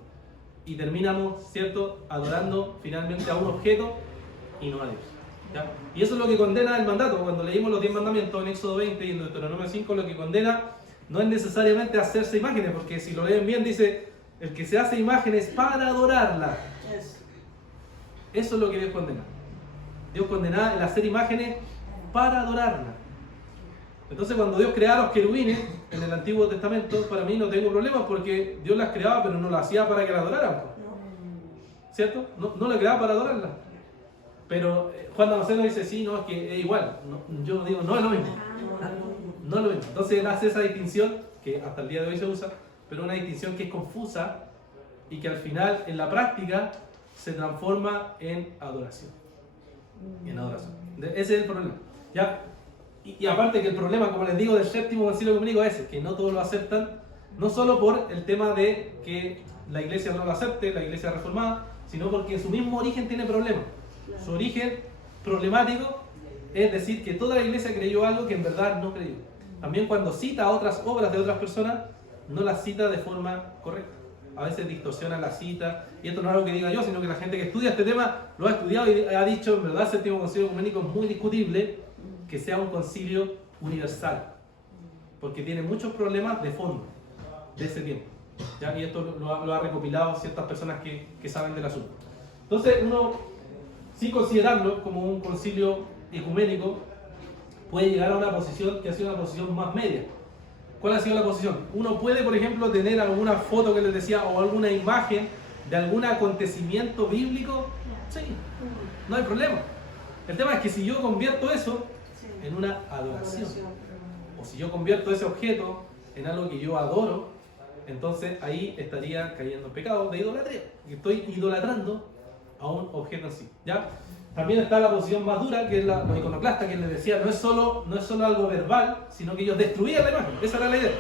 Y terminamos, ¿cierto?, adorando finalmente a un objeto y no a Dios. ¿Ya? Y eso es lo que condena el mandato. Cuando leímos los 10 mandamientos en Éxodo 20 y en Deuteronomio 5, lo que condena no es necesariamente hacerse imágenes, porque si lo leen bien dice, el que se hace imágenes para adorarla. Eso es lo que Dios condena. Dios condena el hacer imágenes para adorarla. Entonces cuando Dios creaba los querubines en el Antiguo Testamento, para mí no tengo problemas, porque Dios las creaba pero no las hacía para que las adoraran, ¿cierto? No las creaba para adorarla. Pero Juan Damasceno dice, sí, no, es que es igual. No, yo digo, no es lo mismo. No es lo mismo. Entonces él hace esa distinción, que hasta el día de hoy se usa, pero una distinción que es confusa y que al final, en la práctica, se transforma en adoración. En adoración. Ese es el problema. ¿Ya? Y aparte que el problema, como les digo, del séptimo concilio ecuménico es ese, que no todos lo aceptan, no solo por el tema de que la iglesia no lo acepte, la iglesia reformada, sino porque en su mismo origen tiene problemas. Su origen problemático es decir que toda la iglesia creyó algo que en verdad no creyó. También cuando cita otras obras de otras personas, no las cita de forma correcta. A veces distorsiona la cita, y esto no es algo que diga yo, sino que la gente que estudia este tema lo ha estudiado y ha dicho, en verdad, el séptimo concilio ecuménico es muy discutible que sea un concilio universal, porque tiene muchos problemas de fondo de ese tiempo. ¿Ya? Y esto lo ha recopilado ciertas personas que saben del asunto. Entonces, uno, sin considerarlo como un concilio ecuménico, puede llegar a una posición que ha sido una posición más media. ¿Cuál ha sido la posición? Uno puede, por ejemplo, tener alguna foto que les decía o alguna imagen de algún acontecimiento bíblico. Sí, no hay problema. El tema es que si yo convierto eso en una adoración, o si yo convierto ese objeto en algo que yo adoro, entonces ahí estaría cayendo en pecado de idolatría. Y estoy idolatrando a un objeto en sí. ¿Ya? También está la posición más dura, que es los iconoclastas, que les decía, no es solo algo verbal, sino que ellos destruían la imagen. Esa era la idea.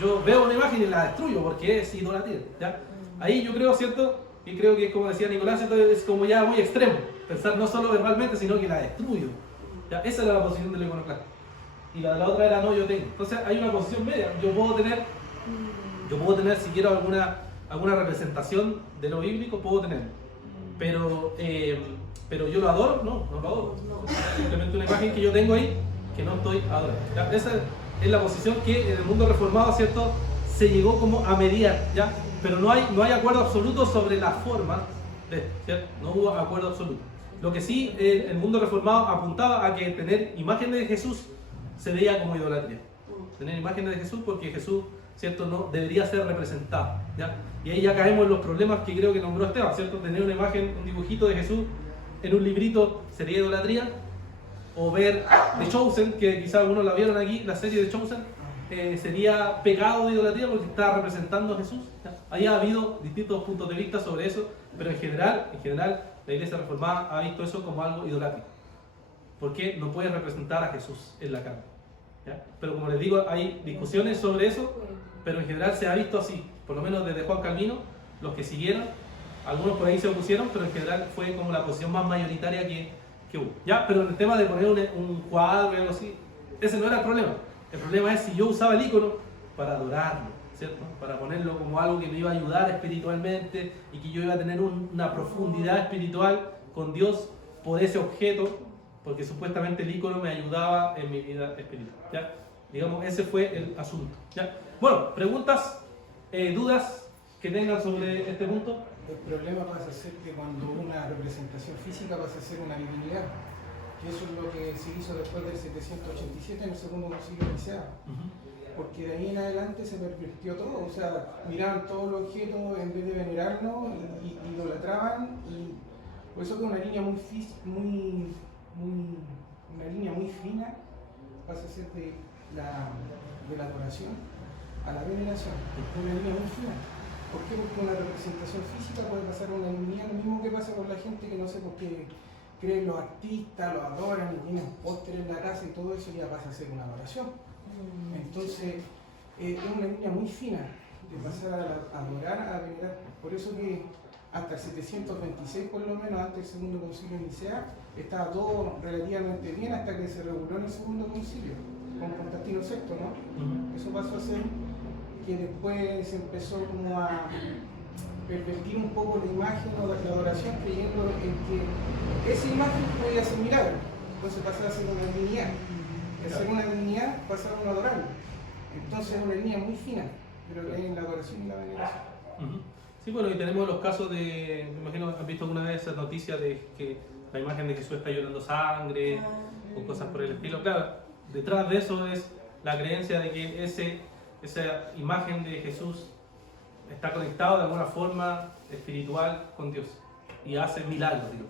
Yo veo una imagen y la destruyo porque es idolatría. ¿Ya? Ahí yo creo, ¿cierto? Y creo que, como decía Nicolás, entonces es como ya muy extremo. Pensar no solo verbalmente, sino que la destruyo. ¿Ya? Esa era la posición del iconoclasta. Y la de la otra era no, yo tengo. Entonces hay una posición media. Yo puedo tener, si quiero alguna representación de lo bíblico, puedo tener. Pero yo lo adoro, no lo adoro. Simplemente una imagen que yo tengo ahí que no estoy adorando. ¿Ya? Esa es la posición que en el mundo reformado, ¿cierto?, se llegó como a mediar, ¿ya? Pero no hay acuerdo absoluto sobre la forma de, ¿cierto? No hubo acuerdo absoluto. Lo que sí, el mundo reformado apuntaba a que tener imágenes de Jesús se veía como idolatría. Tener imágenes de Jesús porque Jesús, ¿cierto?, no debería ser representado, ¿ya? Y ahí ya caemos en los problemas que creo que nombró Esteban, ¿cierto? Tener una imagen, un dibujito de Jesús en un librito sería idolatría, o ver The Chosen, que quizás algunos la vieron aquí, la serie de Chosen, sería pecado de idolatría porque está representando a Jesús. ¿Ya? Ahí ha habido distintos puntos de vista sobre eso, pero en general la Iglesia Reformada ha visto eso como algo idolátrico, porque no puede representar a Jesús en la carne. ¿Ya? Pero como les digo, hay discusiones sobre eso, pero en general se ha visto así, por lo menos desde Juan Calvino, los que siguieron, algunos por ahí se opusieron, pero en general fue como la posición más mayoritaria que hubo. ¿Ya? Pero en el tema de poner un cuadro y algo así, ese no era el problema. El problema es si yo usaba el icono para adorarlo, ¿cierto? Para ponerlo como algo que me iba a ayudar espiritualmente y que yo iba a tener una profundidad espiritual con Dios por ese objeto, porque supuestamente el icono me ayudaba en mi vida espiritual. ¿Ya? Digamos, ese fue el asunto. ¿Ya? Bueno, preguntas, dudas que tengan sobre este punto. El problema pasa a ser que cuando una representación física pasa a ser una divinidad, que eso es lo que se hizo después del 787 en el segundo concilio de Nicea, porque de ahí en adelante se pervirtió todo, o sea, miraban todos los objetos en vez de venerarlos y idolatraban, y por eso que una línea una línea muy fina pasa a ser de la adoración a la veneración, una línea muy fina. ¿Por qué? Porque una representación física puede pasar a una divinidad, lo mismo que pasa con la gente que no sé por qué creen los artistas, los adoran y tienen pósteres en la casa y todo eso ya pasa a ser una adoración. Entonces, es una línea muy fina de pasar a adorar a venerar. Por eso que hasta el 726, por lo menos, antes del segundo concilio de Nicea, estaba todo relativamente bien hasta que se reguló en el segundo concilio, con Constantino VI, ¿no? Eso pasó a ser que después se empezó como a pervertir un poco la imagen o la adoración, creyendo en que esa imagen podía ser milagro. Entonces pasó a ser una divinidad. De ser una divinidad pasaron a adorarlo. Entonces es una línea muy fina, pero en la adoración y la veneración. Sí, bueno, y tenemos los casos de, me imagino que han visto alguna vez esas noticias de que la imagen de Jesús está llorando sangre o cosas por el estilo. Claro, detrás de eso es la creencia de que esa imagen de Jesús está conectado de alguna forma espiritual con Dios y hace milagros, digo.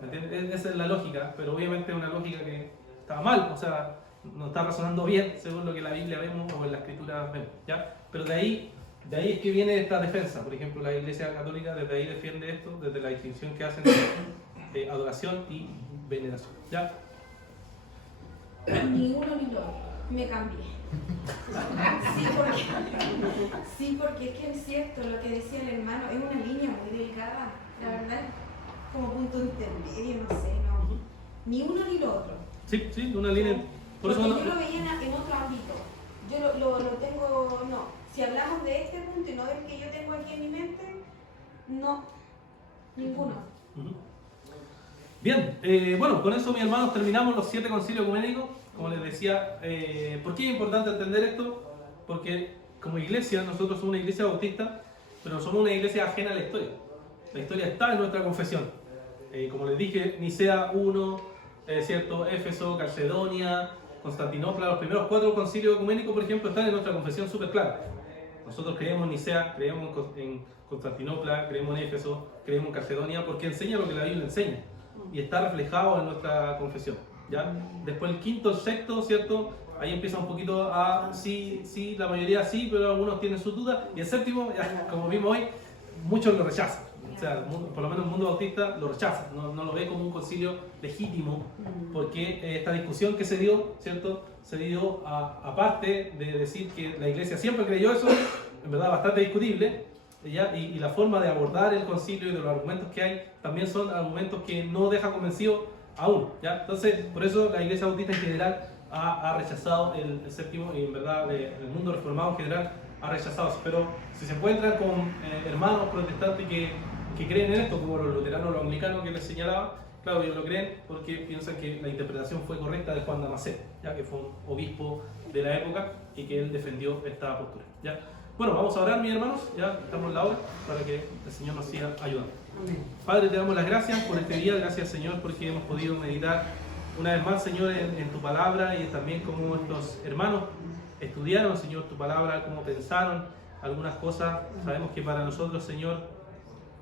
¿Entiendes? Esa es la lógica, pero obviamente es una lógica que está mal, o sea, no está razonando bien según lo que la Biblia vemos o en la Escritura vemos, ¿ya? Pero de ahí es que viene esta defensa. Por ejemplo, la Iglesia Católica desde ahí defiende esto, desde la distinción que hacen de adoración y veneración, ¿ya? Ni uno ni lo otro. me cambié. Sí, porque es que es cierto lo que decía el hermano, es una línea muy delgada, la verdad, como punto intermedio, no sé, no, ni uno ni lo otro. Sí, una línea. Por eso Porque no, yo lo veía en otro ámbito, yo lo tengo, no, si hablamos de este punto y no del que yo tengo aquí en mi mente, no, ninguno. Ujú. Bien, bueno, con eso mis hermanos terminamos los 7 concilios ecuménicos. Como les decía, ¿por qué es importante entender esto? Porque como iglesia, nosotros somos una iglesia bautista, pero no somos una iglesia ajena a la historia. La historia está en nuestra confesión. Como les dije, Nicea 1, ¿cierto? Éfeso, Calcedonia, Constantinopla, los primeros 4 concilios ecuménicos, por ejemplo, están en nuestra confesión súper clara. Nosotros creemos en Nicea, creemos en Constantinopla, creemos en Éfeso, creemos en Calcedonia, porque enseña lo que la Biblia enseña y está reflejado en nuestra confesión. ¿Ya? Después el quinto, el sexto, ¿cierto? Ahí empieza un poquito a sí, la mayoría sí, pero algunos tienen sus dudas. Y el séptimo, ya, como vimos hoy, muchos lo rechazan. O sea, por lo menos el mundo bautista lo rechaza, no lo ve como un concilio legítimo, porque esta discusión que se dio, ¿cierto? Se dio aparte de decir que la iglesia siempre creyó eso, en verdad bastante discutible, ¿ya? Y la forma de abordar el concilio y de los argumentos que hay también son argumentos que no deja convencido aún, ¿ya? Entonces, por eso la iglesia bautista en general ha rechazado el séptimo, y en verdad el mundo reformado en general ha rechazado eso. Pero si se encuentran con hermanos protestantes que creen en esto, como los luteranos o los anglicanos que les señalaba, claro, ellos lo creen porque piensan que la interpretación fue correcta de Juan Damasceno, ya que fue un obispo de la época y que él defendió esta postura, ¿ya? Bueno, vamos a orar, mis hermanos, ya estamos en la hora para que el Señor nos siga ayudando. Padre, te damos las gracias por este día, gracias, Señor, porque hemos podido meditar una vez más, Señor, en tu palabra, y también como estos hermanos estudiaron, Señor, tu palabra, cómo pensaron algunas cosas. Sabemos que para nosotros, Señor,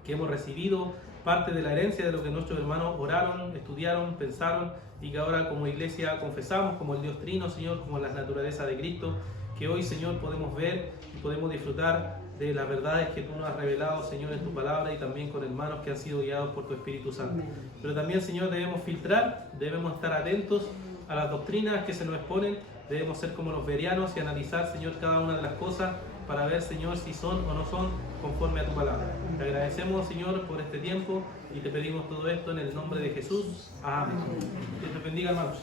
que hemos recibido parte de la herencia de lo que nuestros hermanos oraron, estudiaron, pensaron, y que ahora como iglesia confesamos como el Dios Trino, Señor, como la naturaleza de Cristo, que hoy, Señor, podemos ver y podemos disfrutar de las verdades que tú nos has revelado, Señor, en tu palabra, y también con hermanos que han sido guiados por tu Espíritu Santo. Pero también, Señor, debemos filtrar, debemos estar atentos a las doctrinas que se nos exponen, debemos ser como los bereanos y analizar, Señor, cada una de las cosas para ver, Señor, si son o no son conforme a tu palabra. Te agradecemos, Señor, por este tiempo y te pedimos todo esto en el nombre de Jesús. Amén. Dios te bendiga, hermanos.